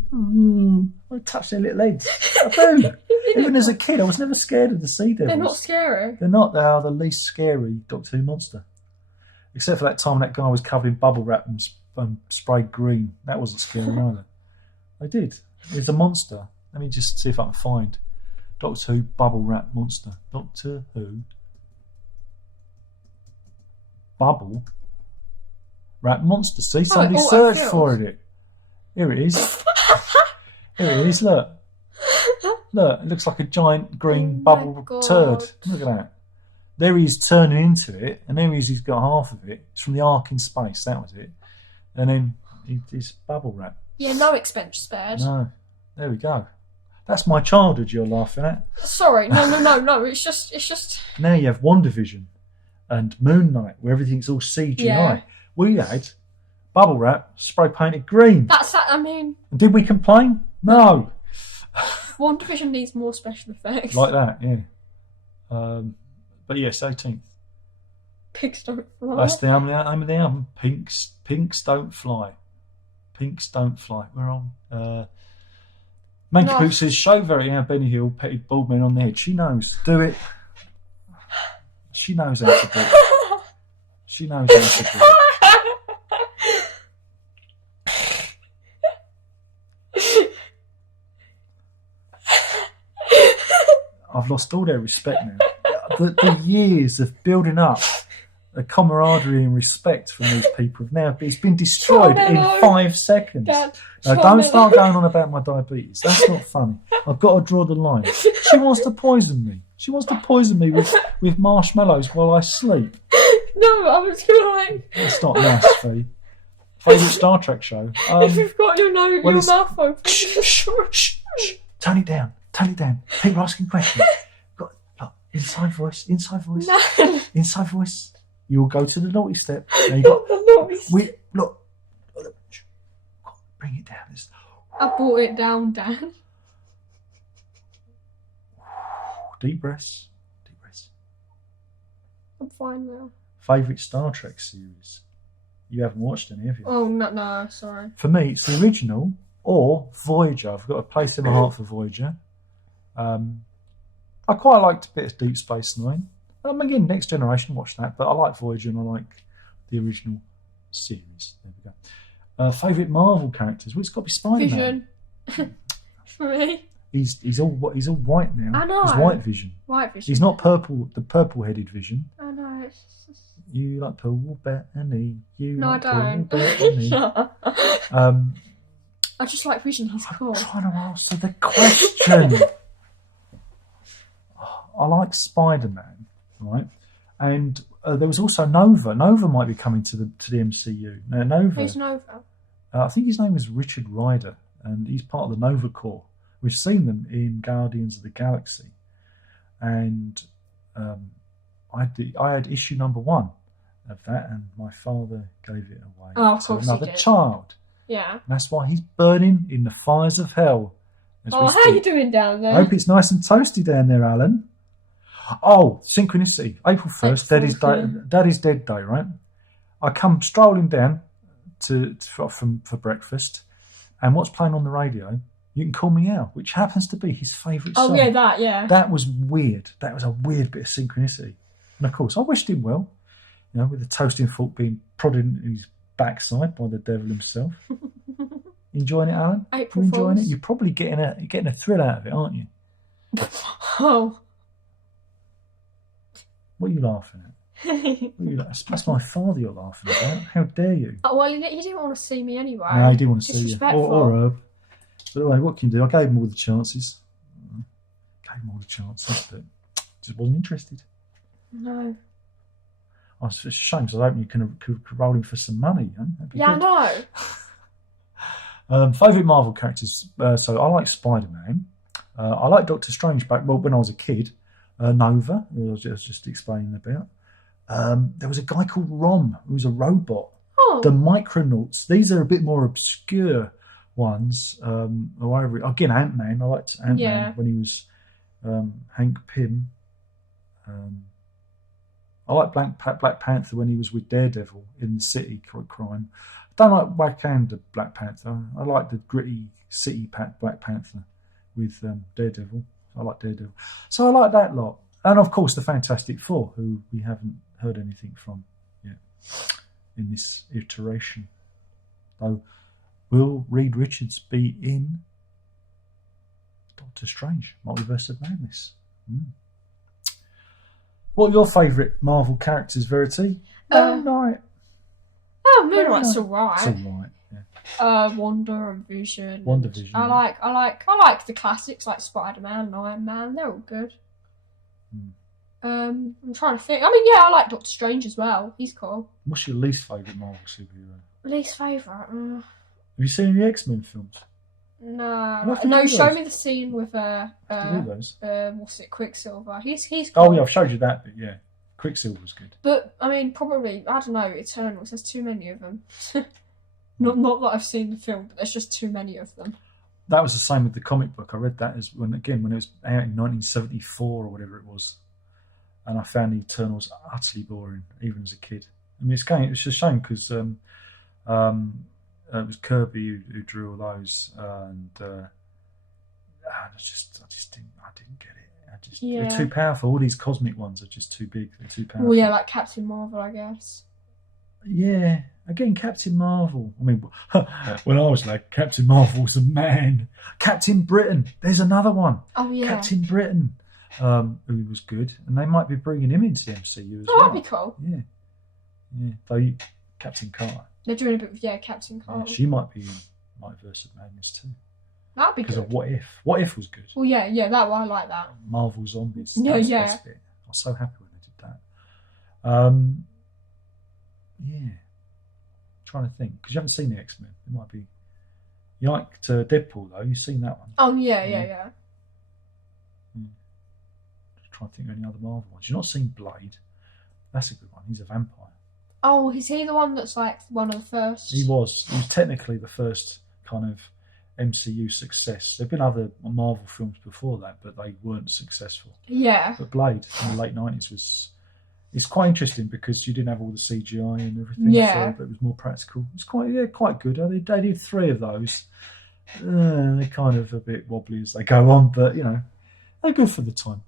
I touch their little legs. I do. Even as a kid, I was never scared of the Sea Devils. They're not scary. They're not. They are the least scary Doctor Who monster. Except for that time that guy was covered in bubble wrap and sprayed green. That wasn't scary either. They did. It's a monster. Let me just see if I can find Doctor Who bubble wrap monster. Doctor Who bubble wrap monster. See, somebody searched for it. Here it is. Here it is. Look. Look, it looks like a giant green bubble turd. Look at that. There he is turning into it, and there he is, he's got half of it. It's from the Ark in Space, that was it. And then it's bubble wrap. Yeah, no expense spared. No. There we go. That's my childhood you're laughing at. Sorry, no. It's just. Now you have WandaVision and Moon Knight, where everything's all CGI. Yeah. We had bubble wrap, spray painted green. That's that. I mean. And did we complain? No. WandaVision needs more special effects. Like that, yeah. But yes, 18th. Pigs don't fly. That's the name of the album. Pinks Don't Fly. Pinks Don't Fly. We're on. Manky says, show Verity how Benny Hill petted bald men on the head. She knows. Do it. She knows how to do it. She knows how to do it. I've lost all their respect now. The years of building up a camaraderie and respect from these people now it's been destroyed in 5 seconds. Dad, Don't start going on about my diabetes. That's not funny. I've got to draw the line. She wants to poison me. She wants to poison me with marshmallows while I sleep. No, I was going. That's not nice, Fee. Favourite Star Trek show? If you've got your mouth open. Shh. Tone it down. People are asking questions. Look, inside voice. No. Inside voice. You will go to the naughty step. Now you got. Look. Bring it down. I brought it down, Dan. Deep breaths. I'm fine now. Favourite Star Trek series? You haven't watched any, have you? Oh, no, sorry. For me, it's the original or Voyager. I've got a place in my heart for Voyager. I quite liked a bit of Deep Space Nine. Again, Next Generation, watch that, but I like Voyager and I like the original series. There we go. Favourite Marvel characters? Well, it's got to be Spider-Man. Vision. For me. He's all white now. I know. He's White Vision. White Vision. He's not purple. The purple-headed Vision. I know. You like Paul Bettany. No, like I don't. Paul Bettany. I just like Vision. He's cool. I'm trying to answer the question. I like Spider-Man, right? And there was also Nova. Nova might be coming to the MCU. Now, Nova. Who's Nova? I think his name is Richard Rider, and he's part of the Nova Corps. We've seen them in Guardians of the Galaxy, and I had issue number 1 of that, and my father gave it away to another child. Yeah. And that's why he's burning in the fires of hell. How are you doing down there? I hope it's nice and toasty down there, Alan. Oh, synchronicity. April 1st, Daddy's Dead Day, right? I come strolling down for breakfast, and what's playing on the radio? You Can Call Me Out, which happens to be his favourite song. Oh, yeah. That was weird. That was a weird bit of synchronicity. And of course, I wished him well, with the toasting fork being prodded into his backside by the devil himself. Enjoying it, Alan? April You enjoying Fools. it? You're probably getting a thrill out of it, aren't you? Oh. What are you laughing at? That's my father you're laughing about. How dare you? Oh, well, you didn't want to see me anyway. No, he didn't want to see you. Disrespectful. Or Herb. But anyway, what can you do? I gave him all the chances. But just wasn't interested. No. It's a shame, because I hope you could roll him for some money. That'd be Yeah, good. I know. Favourite Marvel characters? So I like Spider-Man. I like Doctor Strange when I was a kid. Nova, who I was just explaining about. There was a guy called Rom, who was a robot. Oh. The Micronauts. These are a bit more obscure ones. Again, Ant-Man. I liked Ant-Man when he was Hank Pym. I like Black Panther when he was with Daredevil in the city crime. I don't like Wakanda Black Panther. I like the gritty city Black Panther with Daredevil. I like Daredevil. So I like that lot. And of course the Fantastic Four, who we haven't heard anything from yet in this iteration. Though, will Reed Richards be in Doctor Strange, Multiverse of Madness? What are your favourite Marvel characters, Verity? Moon Knight. Oh, Moon Knight's alright. It's alright, yeah. Wanda and Vision. WandaVision. I like the classics like Spider-Man, Iron Man. They're all good. I'm trying to think. I like Doctor Strange as well. He's cool. What's your least favourite Marvel superhero? Least favourite? Have you seen the X-Men films? No. do Show those. me the scene with those. what's it? Quicksilver. He's cool. Oh yeah, I've showed you that bit. Yeah, Quicksilver's good. But probably I don't know. Eternals. There's too many of them. Not that I've seen the film, but there's just too many of them. that was the same with the comic book. I read that when it was out in 1974 or whatever it was, and I found the Eternals utterly boring, even as a kid. I mean, it's a shame because it was Kirby who drew all those, and I didn't get it. They're too powerful. All these cosmic ones are just too big. They're too powerful. Well, yeah, like Captain Marvel, I guess. Yeah, again, Captain Marvel. I mean, when I was like, Captain Marvel was a man. Captain Britain. There's another one. Oh yeah, Captain Britain, who was good, and they might be bringing him into the MCU as well. That'd be cool. Yeah. Though Captain Carter. They're doing a bit of Captain Carter. Yeah, she might be in Multiverse of Madness too. That'd be good. Because of What If. What If was good. Well, yeah, that one, I like that. Marvel Zombies. Yeah, That's yeah. The best bit. I was so happy when they did that. Yeah. Trying to think. Because you haven't seen the X-Men. It might be... You liked Deadpool, though. You've seen that one. Oh, yeah. Just trying to think of any other Marvel ones. You've not seen Blade. That's a good one. He's a vampire. Oh, is he the one that's like one of the first? He was technically the first kind of MCU success. There've been other Marvel films before that, but they weren't successful. Yeah. But Blade in the late 90s it's quite interesting because you didn't have all the CGI and everything. Yeah. So it was more practical. It's quite good. They did 3 of those. They're kind of a bit wobbly as they go on, but they're good for the time.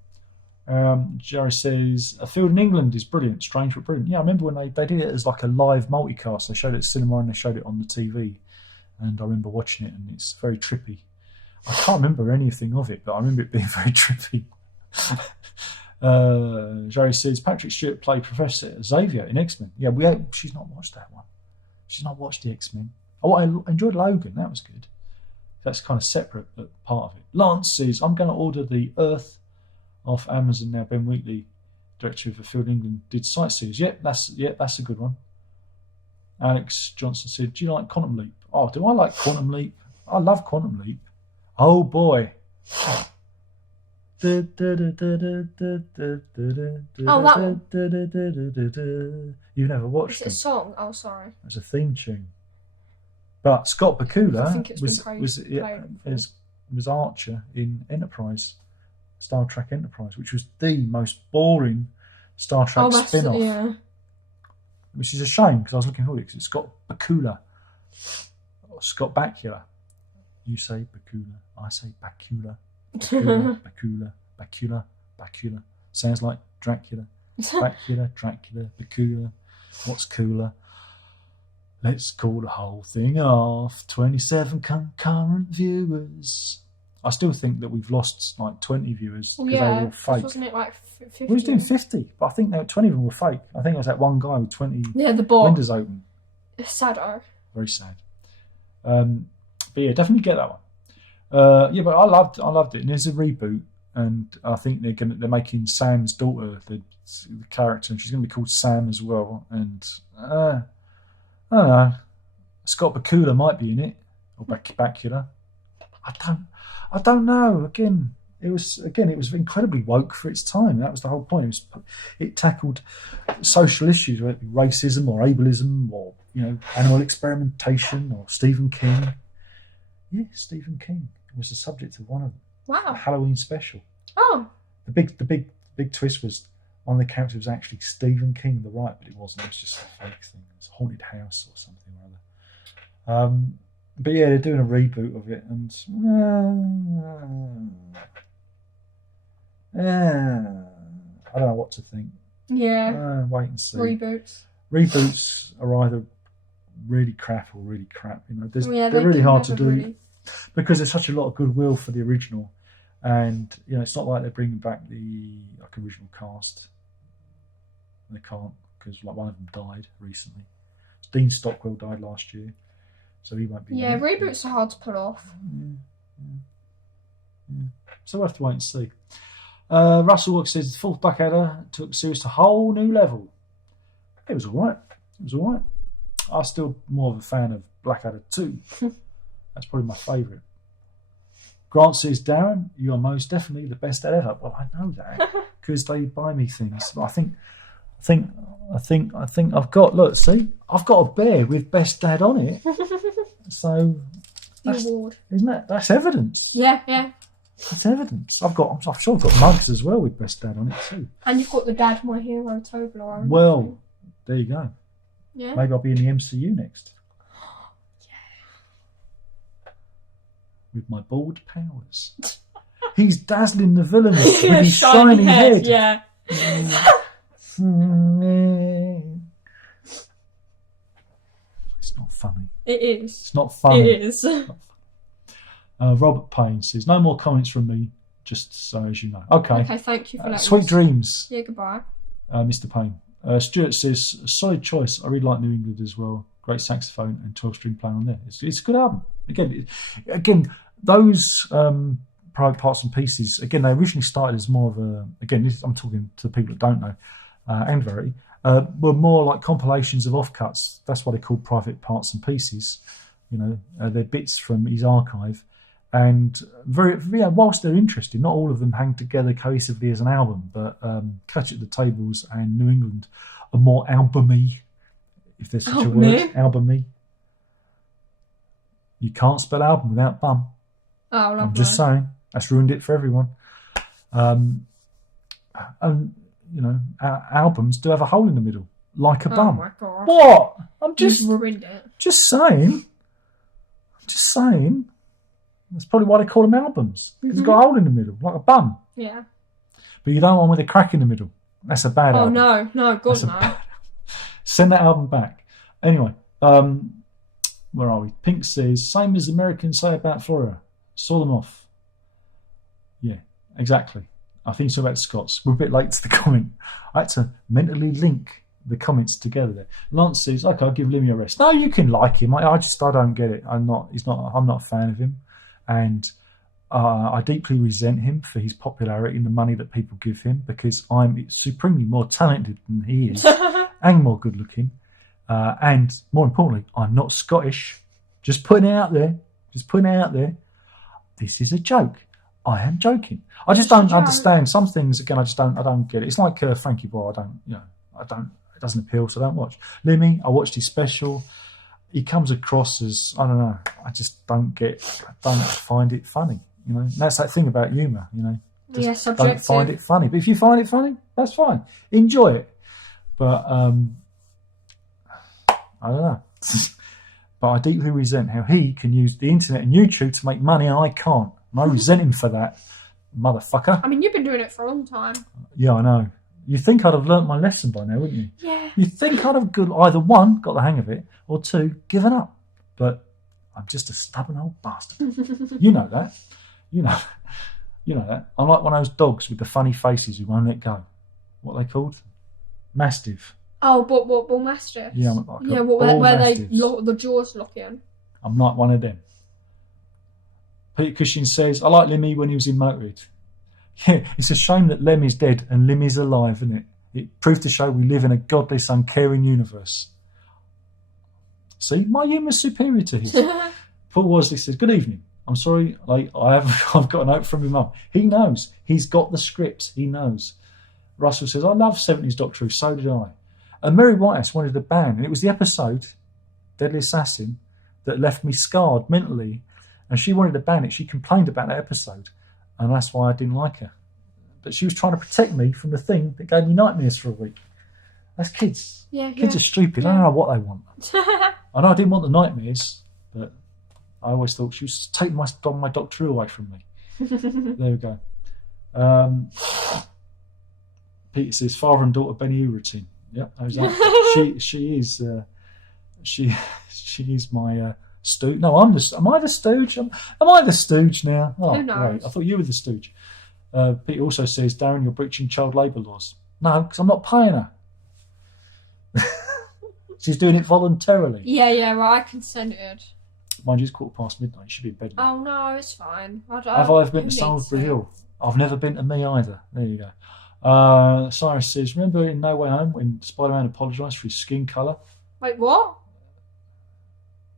Jerry says, A Field in England is brilliant, strange but brilliant. Yeah, I remember when they did it as like a live multicast. They showed it at cinema and they showed it on the TV. And I remember watching it and it's very trippy. I can't remember anything of it, but I remember it being very trippy. Jerry says, Patrick Stewart played Professor Xavier in X-Men. Yeah, she's not watched that one. She's not watched the X-Men. Oh, I enjoyed Logan. That was good. That's kind of separate, but part of it. Lance says, I'm going to order the Earth off Amazon now. Ben Wheatley, director of The Field in England, did Sightseers. That's a good one. Alex Johnson said, do you like Quantum Leap? Oh, do I like Quantum Leap? I love Quantum Leap. Oh, boy. Oh, that one. You've never watched it a song? Oh, sorry. It's a theme tune. But Scott Bakula was Archer in Enterprise, Star Trek Enterprise, which was the most boring Star Trek spin-off. Yeah. Which is a shame because I was looking forward to it because it's Scott Bakula. Or Scott Bakula. You say Bakula, I say Bakula. Bakula. Sounds like Dracula. Dracula, Bakula. What's cooler? Let's call the whole thing off. 27 concurrent viewers. I still think that we've lost like 20 viewers because they were all fake. Wasn't it like 50? We was doing 50, but I think 20 of them were fake. I think it was that one guy with 20 the bot. windows open. Sadder. Very sad. But yeah, definitely get that one. But I loved it. And there's a reboot, and I think they're making Sam's daughter the character, and she's going to be called Sam as well. And I don't know, Scott Bakula might be in it, or Bakula. I don't know. Again, it was incredibly woke for its time. That was the whole point. It tackled social issues, whether it be racism or ableism, or animal experimentation, or Stephen King. Yeah, Stephen King was the subject of one of them. Wow. A Halloween special. Oh. The big twist was one of the characters was actually Stephen King, the writer, but it wasn't. It was just a fake thing. It was a haunted house or something or other. But yeah, they're doing a reboot of it, and I don't know what to think. Yeah. Wait and see. Reboots are either really crap or really crap. They're they're really hard to do because there's such a lot of goodwill for the original, and it's not like they're bringing back the original cast. They can't because one of them died recently. Dean Stockwell died last year, so he won't be. Yeah, reboots are hard to pull off. Yeah. So we'll have to wait and see. Russell Walker says the fourth Blackadder took series to a whole new level. It was all right. I'm still more of a fan of Blackadder 2. That's probably my favourite. Grant says, Darren, you are most definitely the best dad ever. Well, I know that because they buy me things. I think I've got. Look, see, I've got a bear with best dad on it. So award. Isn't that? That's evidence. Yeah, yeah. That's evidence. I'm sure I've got mugs as well with Best Dad on it too. And you've got the Dad My Hero Toblerone. Well, there you go. Yeah. Maybe I'll be in the MCU next. Yeah. With my bald powers. He's dazzling the villain with his shiny shiny head. Yeah. It's not funny. It is. It's not funny. It is. Robert Payne says, no more comments from me, just so as you know. Okay. Okay, thank you for letting Sweet us. dreams, Yeah, goodbye. Mr. Payne. Stuart says, a solid choice. I really like New England as well. Great saxophone and 12-string playing on there. It's a good album. Again, those Prog parts and pieces, again, they originally started as more of a, again, I'm talking to the people that don't know, and Verity, were more like compilations of offcuts. That's why they're called private parts and pieces. You know, they're bits from his archive. And whilst they're interesting, not all of them hang together cohesively as an album, but Catch at the Tables and New England are more albumy, if there's such a word. Albumy. You can't spell album without bum. Oh, lovely. I'm just saying. That's ruined it for everyone. And, you know, albums do have a hole in the middle, like a bum. Oh, my gosh. What? I'm just... You've ruined it. Just saying. That's probably why they call them albums. Because it's got a hole in the middle, like a bum. Yeah. But you don't want with a crack in the middle. That's a bad album. Oh, no, God, no. Send that album back. Anyway, where are we? Pink says, same as Americans say about Florida. Saw them off. Yeah, exactly. I think it's about the Scots. We're a bit late to the comment. I had to mentally link the comments together there. Lance says, okay, I'll give Lemmy a rest. No, you can like him. I don't get it. I'm not a fan of him. And I deeply resent him for his popularity and the money that people give him, because I'm supremely more talented than he is and more good looking. And more importantly, I'm not Scottish. Just putting it out there. This is a joke. I am joking. I just don't understand some things. Again, I don't get it. It's like Frankie Boy. It doesn't appeal, so I don't watch. Lemmy, I watched his special. He comes across as, I don't know, I just don't find it funny, you know. And that's that thing about humour, you know. Just don't find it funny. But if you find it funny, that's fine. Enjoy it. But, I don't know. But I deeply resent how he can use the internet and YouTube to make money and I can't. And I resent him for that, motherfucker. I mean, you've been doing it for a long time. Yeah, I know. You'd think I'd have learnt my lesson by now, wouldn't you? Yeah. You'd think I'd have either one, got the hang of it, or two, given up. But I'm just a stubborn old bastard. You know that. You know that. I'm like one of those dogs with the funny faces who won't let go. What are they called? Mastiff. Oh, bull mastiff. Yeah, I'm like where the jaws lock in. I'm like one of them. Peter Cushing says, I like Lemmy when he was in Motorhead. Yeah, it's a shame that Lemmy's dead and Lemmy's alive, isn't it? It proved to show we live in a godless, uncaring universe. See, my humour's superior to his. Paul Worsley says, good evening. I'm sorry, I've got a note from my mum. He knows. He's got the script. He knows. Russell says, I love 70s Doctor Who, so did I. And Mary Whitehouse wanted a band, and it was the episode, Deadly Assassin, that left me scarred mentally. And she wanted a band, and she complained about that episode. And that's why I didn't like her. But she was trying to protect me from the thing that gave me nightmares for a week. That's kids. Yeah, kids are stupid. I don't know what they want. I know I didn't want the nightmares, but I always thought she was taking my Doctor Who away from me. There we go. Peter says, father and daughter Benny Hill routine. Yep, exactly. she is my stooge. No, am I the stooge? Am I the stooge now? Oh, who knows? Right. I thought you were the stooge. Peter also says, Darren, you're breaching child labour laws. No, because I'm not paying her. She's doing it voluntarily. Yeah, right, I consented. Mind you, it's midnight. You should be in bed now. Oh, no, it's fine. Have I ever been to Salisbury Hill? I've never been to me either. There you go. Cyrus says, remember in No Way Home when Spider-Man apologised for his skin colour? Wait, what?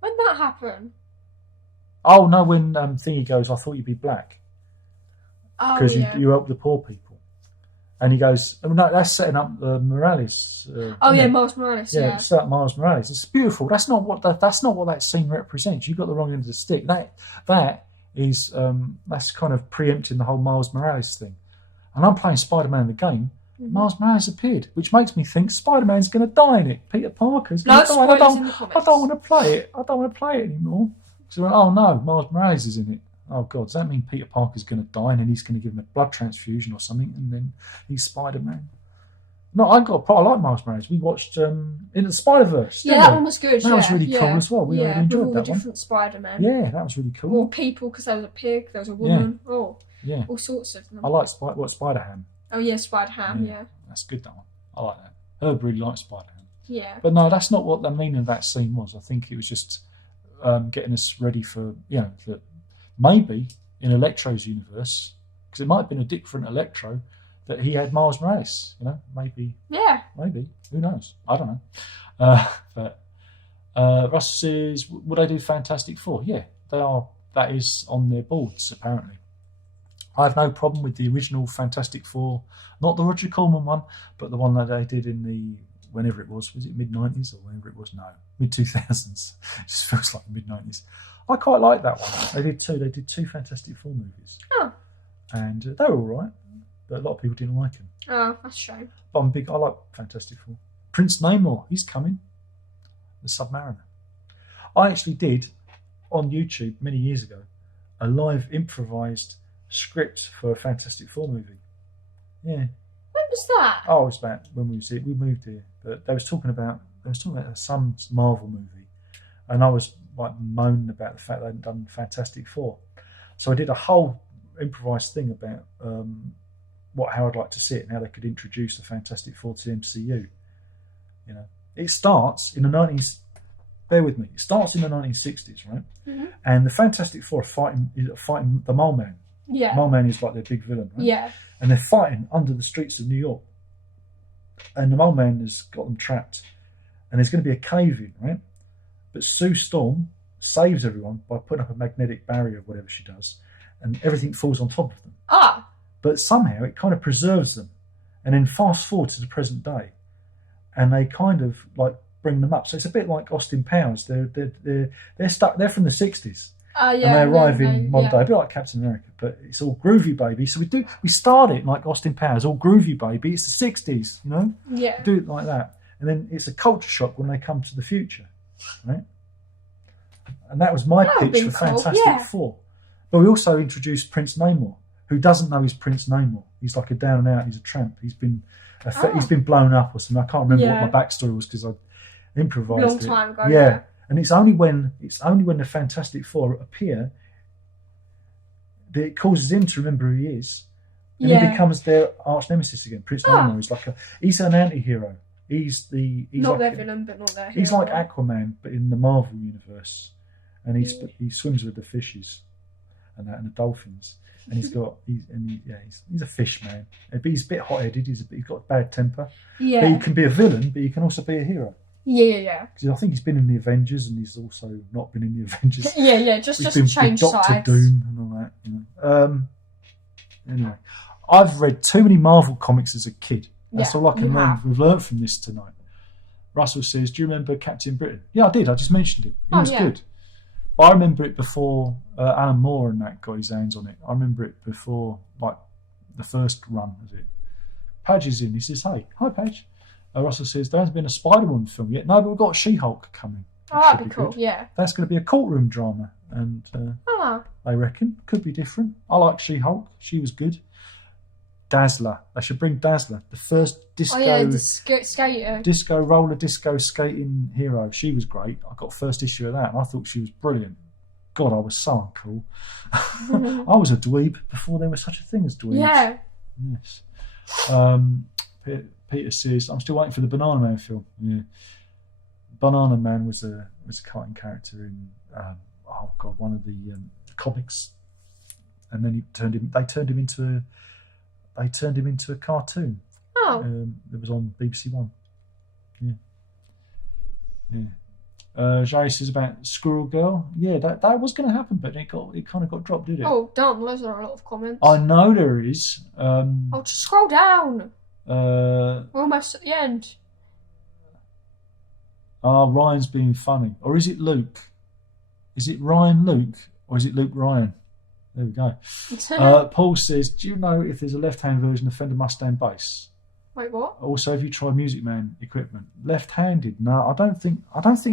When did that happen? Oh, no, when Thingy goes, I thought you'd be black. Oh, because yeah. you help the poor people. And he goes, oh, no, that's setting up Morales. Miles Morales. Yeah, set up Miles Morales. It's beautiful. That's not what that scene represents. You've got the wrong end of the stick. That is that's kind of preempting the whole Miles Morales thing. And I'm playing Spider-Man the game. Mm-hmm. Miles Morales appeared, which makes me think Spider-Man's going to die in it. Peter Parker's going to die. I don't want to play it. I don't want to play it anymore. So, oh no, Miles Morales is in it. Oh God, does that mean Peter Parker's going to die and then he's going to give him a blood transfusion or something and then he's Spider-Man? No, I like Miles Morales. We watched In the Spider-Verse. Yeah, that one was good. That was really cool as well. We really enjoyed with all that the different Spider-Man. Yeah, that was really cool. More people, because there was a pig, there was a woman. Yeah. All sorts of them. I like Spider-Ham. Oh yeah, Spider-Ham, yeah. That's good, that one. I like that. Herb really likes Spider-Ham. Yeah. But no, that's not what the meaning of that scene was. I think it was just getting us ready for, that maybe in Electro's universe, because it might have been a different Electro, that he had Miles Morales, maybe. Yeah. Maybe. Who knows? I don't know. But Russ says, would they do Fantastic Four? Yeah, they are. That is on their boards, apparently. I have no problem with the original Fantastic Four, not the Roger Corman one, but the one that they did in the, whenever it was it mid-90s or whenever it was? No, mid-2000s. It just feels like mid-90s. I quite like that one. They did two Fantastic Four movies. Oh. And they were all right, but a lot of people didn't like them. Oh, that's a shame. But I like Fantastic Four. Prince Namor, he's coming. The Submariner. I actually did, on YouTube many years ago, a live improvised script for a Fantastic Four movie. Yeah. When was that? Oh, it was about when we moved here. But they was talking about some Marvel movie, and I was like moaning about the fact they hadn't done Fantastic Four. So I did a whole improvised thing about how I'd like to see it and how they could introduce the Fantastic Four to the MCU. It starts in the 19s. Bear with me. It starts in the 1960s, right? Mm-hmm. And the Fantastic Four are fighting the Mole Man. Yeah. Mole Man is like their big villain, right? Yeah. And they're fighting under the streets of New York. And the Mole Man has got them trapped. And there's going to be a cave in, right? But Sue Storm saves everyone by putting up a magnetic barrier, whatever she does, and everything falls on top of them. Ah. But somehow it kind of preserves them. And then fast forward to the present day, and they kind of like bring them up. So it's a bit like Austin Powers. They're stuck. They're from the 60s. Yeah, and they arrive in modern day, a bit like Captain America, but it's all groovy, baby. So we start it like Austin Powers, all groovy, baby. It's the 60s, Yeah. Do it like that, and then it's a culture shock when they come to the future, right? And that was my pitch for Fantastic Four. But we also introduced Prince Namor, who doesn't know he's Prince Namor. He's like a down and out. He's a tramp. He's been blown up or something. I can't remember what my backstory was because I improvised Long time ago. Yeah. And it's only when the Fantastic Four appear that it causes him to remember who he is, and he becomes their arch nemesis again. Prince Namor is he's an anti-hero. He's not their villain, but not their hero. He's like Aquaman, but in the Marvel universe, and he swims with the fishes and the dolphins, and he's a fish man. But he's a bit hot-headed. He's got a bad temper. Yeah. But he can be a villain, but he can also be a hero. Yeah. Because I think he's been in the Avengers, and he's also not been in the Avengers. Yeah. Just change Doctor sides. Doom and all that. Anyway, I've read too many Marvel comics as a kid. That's all I can learn. We've learned from this tonight. Russell says, "Do you remember Captain Britain?" Yeah, I did. I just mentioned it. It was good. But I remember it before Alan Moore and that got his hands on it. I remember it before like the first run of it. Padge is in. He says, "Hey, hi, Padge." Russell says, there hasn't been a Spider-Man film yet. No, but we've got She-Hulk coming. Oh, that'd be cool, yeah. That's going to be a courtroom drama. And they reckon. Could be different. I like She-Hulk. She was good. Dazzler. They should bring Dazzler. The first skater. Roller disco skating hero. She was great. I got first issue of that and I thought she was brilliant. God, I was so uncool. I was a dweeb before there was such a thing as dweebs. Yeah. Yes. Peter says, I'm still waiting for the Banana Man film. Yeah. Banana Man was a cartoon character in one of the comics, and then they turned him into a cartoon. Oh. It was on BBC One. Yeah. Jay says about Squirrel Girl. Yeah, that was going to happen, but it kind of got dropped, did it? Oh, damn, those are a lot of comments. I know there is. Oh, just scroll down. We're almost at the end. Ryan's being funny. Or is it Luke? Is it Ryan Luke? Or is it Luke Ryan? There we go. Paul says, do you know if there's a left-hand version of Fender Mustang bass? Wait, what? Also, have you tried Music Man equipment? Left-handed? No, I don't think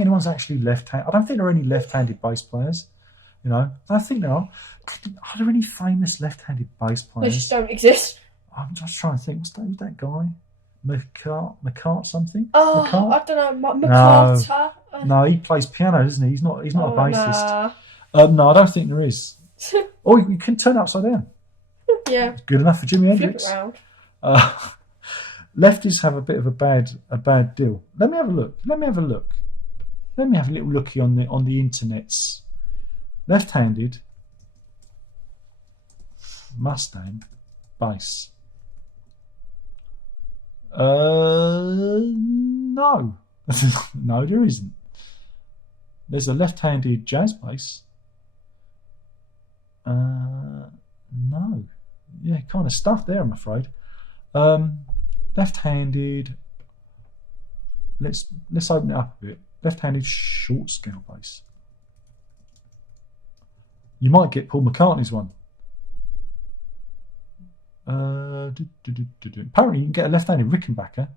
anyone's actually left-handed. I don't think there are any left-handed bass players. You know, I don't think there are. Are there any famous left-handed bass players? They just don't exist. I'm just trying to think. Who's that guy? McCart something? Oh, McCart? I don't know. McCarter? No, he plays piano, doesn't he? He's not a bassist. Nah. No, I don't think there is. Or you can turn it upside down. Yeah. Good enough for Jimi Flip Hendrix. it round. Lefties have a bit of a bad deal. Let me have a look. Let me have a little looky on the internets. Left-handed Mustang bass. No. No, there isn't. There's a left-handed jazz bass. No. Yeah, kind of stuff there, I'm afraid. Left-handed. Let's open it up a bit. Left-handed short scale bass. You might get Paul McCartney's one. Apparently, you can get a left-handed Rickenbacker.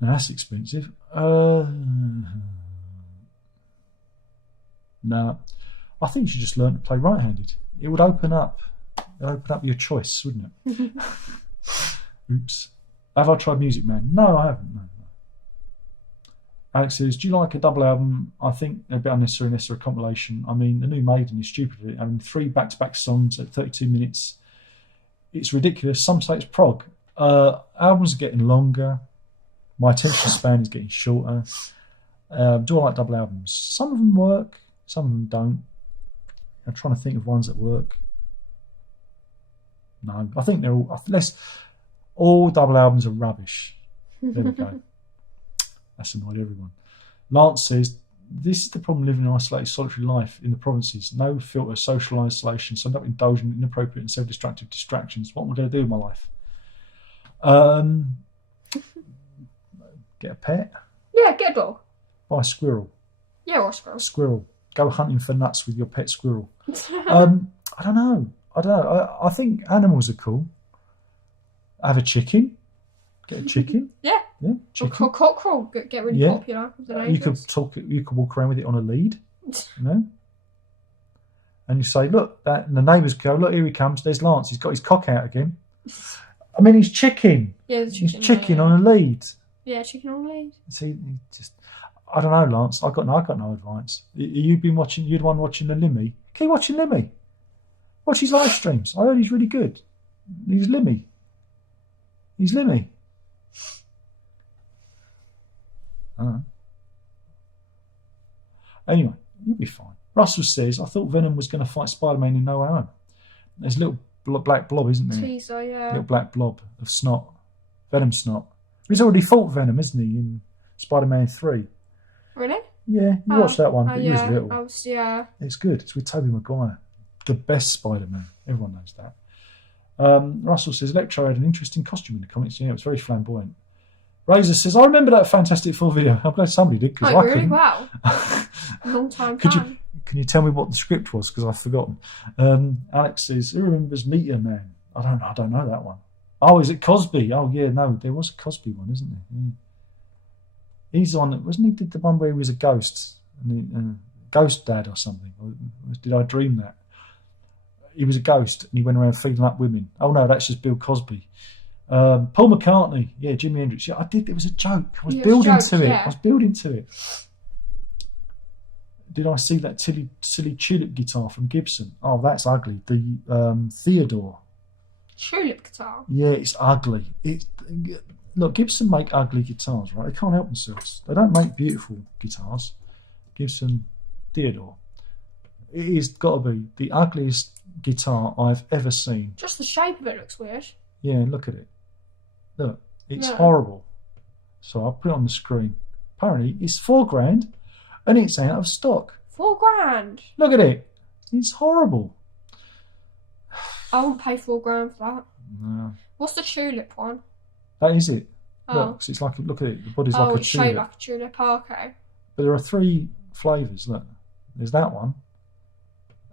Now that's expensive. No, I think you should just learn to play right-handed. It would open up your choice, wouldn't it? Oops. Have I tried Music Man? No, I haven't. No. Alex says, do you like a double album? I think they're a bit unnecessary unless they're a compilation. I mean, the new Maiden is stupid. I mean, 3 back-to-back songs at 32 minutes. It's ridiculous. Some say it's prog. Albums are getting longer. My attention span is getting shorter. Do I like double albums? Some of them work. Some of them don't. I'm trying to think of ones that work. No, I think they're all double albums are rubbish. There we go. That's annoyed everyone. Lance says, this is the problem living an isolated, solitary life in the provinces. No filter, social isolation, so I end up indulging in inappropriate and self-destructive distractions. What am I going to do with my life? Get a pet. Yeah, get a dog. Buy a squirrel. Yeah, or a squirrel. Squirrel. Go hunting for nuts with your pet squirrel. I don't know. I think animals are cool. Have a chicken. Get a chicken. Yeah. Yeah. Chicken. Cockerel get really popular. You could walk around with it on a lead. You know. And you say, look, and the neighbours go, look, here he comes. There's Lance. He's got his cock out again. I mean, he's chicken. Yeah, he's chicken on a lead. Yeah, chicken on a lead. See, I don't know, Lance. I got no advice. You'd the one watching the Limmy. Keep watching Limmy. Watch his live streams. I heard he's really good. He's Limmy. I don't know. Anyway, you'll be fine. Russell says, I thought Venom was going to fight Spider-Man in No Way Home. There's a little black blob, isn't there? Teaser, yeah. Little black blob of snot. Venom snot. He's already fought Venom, isn't he, in Spider-Man 3? Really? Yeah, you watched that one, but he was yeah. little. Yeah. It's good. It's with Tobey Maguire. The best Spider-Man. Everyone knows that. Russell says, Electro had an interesting costume in the comics. Yeah, it was very flamboyant. Razor says, I remember that Fantastic Four video. I'm glad somebody did, because I really? couldn't. Wow. Long time Can you tell me what the script was? Because I've forgotten. Alex says, who remembers Meteor Man? I don't know that one. Oh, is it Cosby? Oh, yeah, no, there was a Cosby one, isn't there? Yeah. He's the one that, wasn't he, did the one where he was a ghost? Ghost dad or something? Or did I dream that? He was a ghost and he went around feeding up women. Oh, no, that's just Bill Cosby. Paul McCartney, yeah, Jimi Hendrix. Yeah, I did. It was a joke. I was building to it. Did I see that silly tulip guitar from Gibson? Oh, that's ugly. The Theodore. Tulip guitar. Yeah, it's ugly. Look, Gibson make ugly guitars, right? They can't help themselves. They don't make beautiful guitars. Gibson Theodore. It has got to be the ugliest guitar I've ever seen. Just the shape of it looks weird. Yeah, look at it. Look, it's horrible. So I'll put it on the screen. apparently it's $4,000 and it's out of stock. $4,000. Look at it. It's horrible. I won't pay $4,000 for that. No. What's the tulip one? That is it. Oh. Look, it's like, look at it. The body's Oh, like a it's shaped tulip. like a tulip. Oh, okay. But there are 3 flavours. Look, there's that one,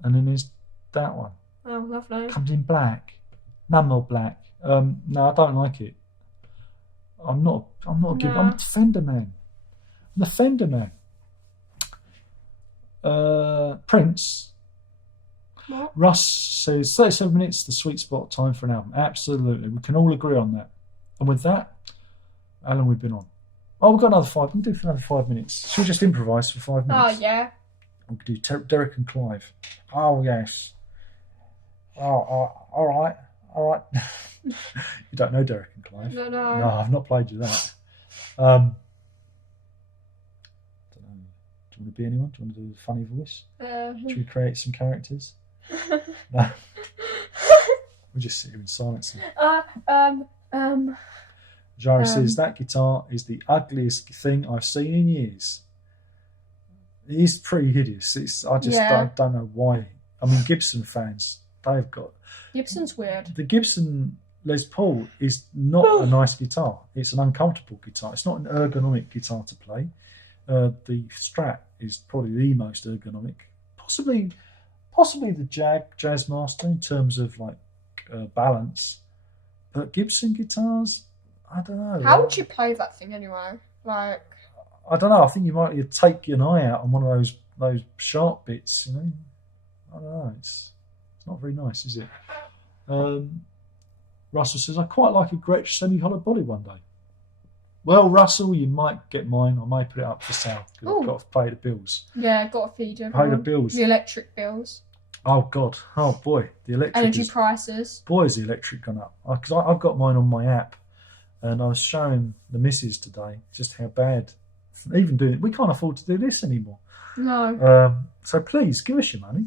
and then there's that one. Oh, lovely. Comes in black. None more black. No, I don't like it. I'm not giving. I'm a Fender man. I'm the Fender man. Prince. What? Russ says 37 minutes, the sweet spot time for an album. Absolutely, we can all agree on that. And with that, how long we've been on? Oh, we've got another 5. We'll do it for another 5 minutes. Should we just improvise for 5 minutes? Oh, yeah. We could do Derek and Clive. Oh, yes. Oh, all right. You don't know Derek and Clive? No. No, I've not played you that. Don't know. Do you want to be anyone? Do you want to do a funny voice? Should we create some characters? No. We'll just sit here in silence. Jari says, that guitar is the ugliest thing I've seen in years. It is pretty hideous. I don't know why. I mean, Gibson fans, they've got... Gibson's weird. The Gibson Les Paul is not a nice guitar. It's an uncomfortable guitar. It's not an ergonomic guitar to play. The Strat is probably the most ergonomic. Possibly the Jazzmaster in terms of like balance. But Gibson guitars, I don't know. How would you play that thing anyway? Like, I don't know. I think you might take an eye out on one of those sharp bits. You know, I don't know. It's not very nice, is it? Russell says, I quite like a Gretsch semi-hollow body one day. Well, Russell, you might get mine. I may put it up for sale because I've got to pay the bills. Yeah, got to feed Pay the bills. The electric bills. Oh, God. Oh, boy. The electric Energy prices. Boy, has the electric gone up. Because I've got mine on my app. And I was showing the missus today just how bad. Even doing it. We can't afford to do this anymore. No. So please, give us your money.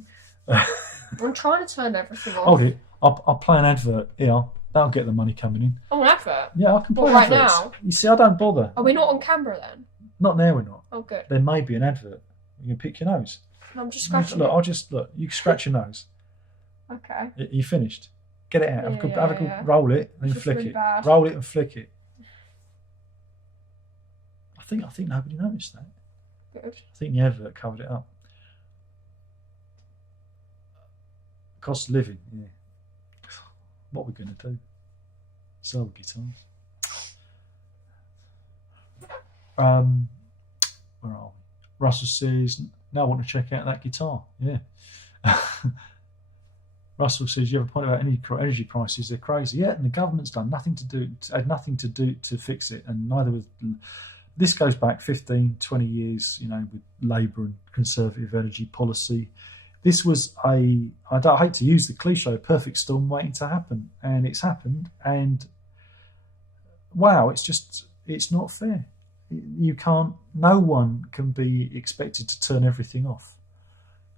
I'm trying to turn everything off. Hold it. I'll play an advert here. That'll get the money coming in. Oh, an advert? Yeah, I can play right adverts. now? You see, I don't bother. Are we not on camera then? Not now, we're not. Oh, good. There may be an advert. You can pick your nose. No, I'm just scratching Look, look. You can scratch your nose. Okay. You finished? Get it out. Have a good roll it and then It's flick really it. bad. Roll it and flick it. I think nobody noticed that. Good. I think the advert covered it up. Cost of living, yeah. What are we going to do? Sell the guitars. Where are we? Russell says, now I want to check out that guitar. Yeah. Russell says, you have a point about energy prices, they're crazy. Yeah, and the government's done nothing to do to fix it, and neither with... This goes back 15, 20 years, with Labour and Conservative energy policy. This was I hate to use the cliche, perfect storm waiting to happen, and it's happened. And wow, it's not fair. You can't. No one can be expected to turn everything off.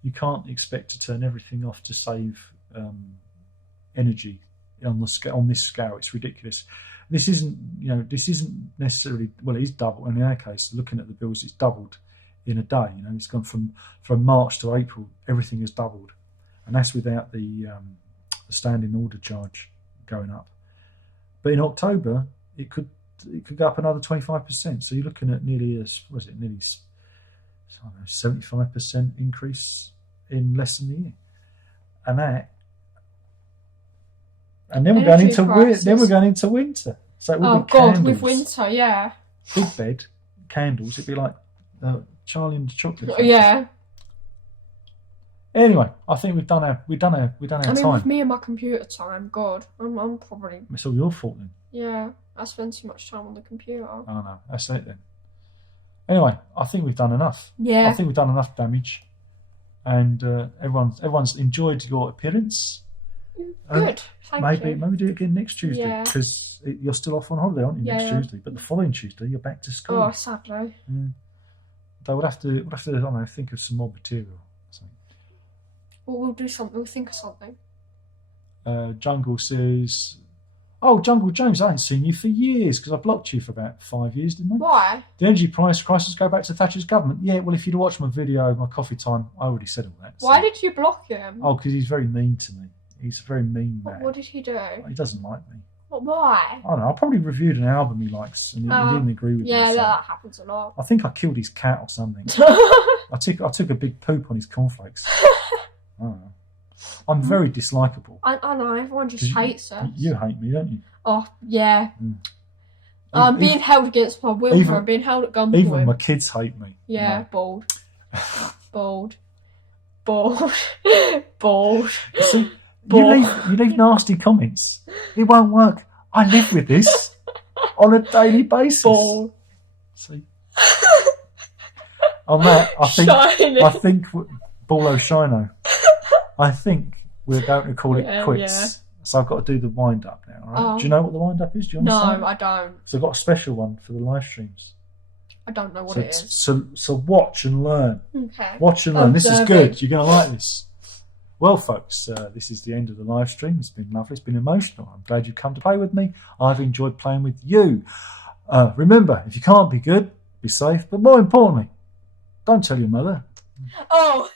You can't expect to turn everything off to save energy on this scale. It's ridiculous. This isn't necessarily. Well, it is double. In our case, looking at the bills, it's doubled in a day. It's gone from March to April. Everything has doubled, and that's without the standing order charge going up. But in October, it could go up another 25%. So you're looking at nearly 75% increase in less than a year, and then we're going into winter. So it will be candles. With winter, yeah. Big bed, candles. It'd be like Charlie and the Chocolate Factory. Yeah. Anyway, I think we've done our time. With me and my computer time, God, I'm probably. It's all your fault then. Yeah, I spend too much time on the computer. Oh no, that's it then. Anyway, I think we've done enough. Yeah. I think we've done enough damage, and everyone's enjoyed your appearance. Good. Thank you. Maybe do it again next Tuesday because you're still off on holiday, aren't you? Yeah, next Tuesday, but the following Tuesday you're back to school. Oh, sadly. Yeah. So we'll have to I don't know, think of some more material. So. Well, we'll do something. We'll think of something. Jungle says, Oh, Jungle James, I ain't seen you for years because I blocked you for about 5 years, didn't I? Why? The energy price crisis go back to Thatcher's government. Yeah, well, if you'd watched my video, my coffee time, I already said all that. So. Why did you block him? Oh, because he's very mean to me. He's a very mean man. What did he do? He doesn't like me. Why? I don't know. I probably reviewed an album he likes and he didn't agree with me. Yeah, So that happens a lot. I think I killed his cat or something. I took a big poop on his cornflakes. I don't know. I'm very dislikable. I know, everyone just hates us. You hate me, don't you? Oh, yeah. I'm being held against my will. I'm being held at gunpoint. Even my kids hate me. Yeah, bald. Bald. Bald. Bald. See, you leave nasty comments. It won't work. I live with this on a daily basis. Bald. See? On that, I think Ballo Shino. I think we're going to call it quits. Yeah. So I've got to do the wind up now. Right? Oh. Do you know what the wind up is? Do you understand? No, I don't. So I've got a special one for the live streams. I don't know what it is. So watch and learn. Okay. Watch and learn. This is good. You're going to like this. Well, folks, this is the end of the live stream. It's been lovely. It's been emotional. I'm glad you've come to play with me. I've enjoyed playing with you. Remember, if you can't be good, be safe. But more importantly, don't tell your mother. Oh.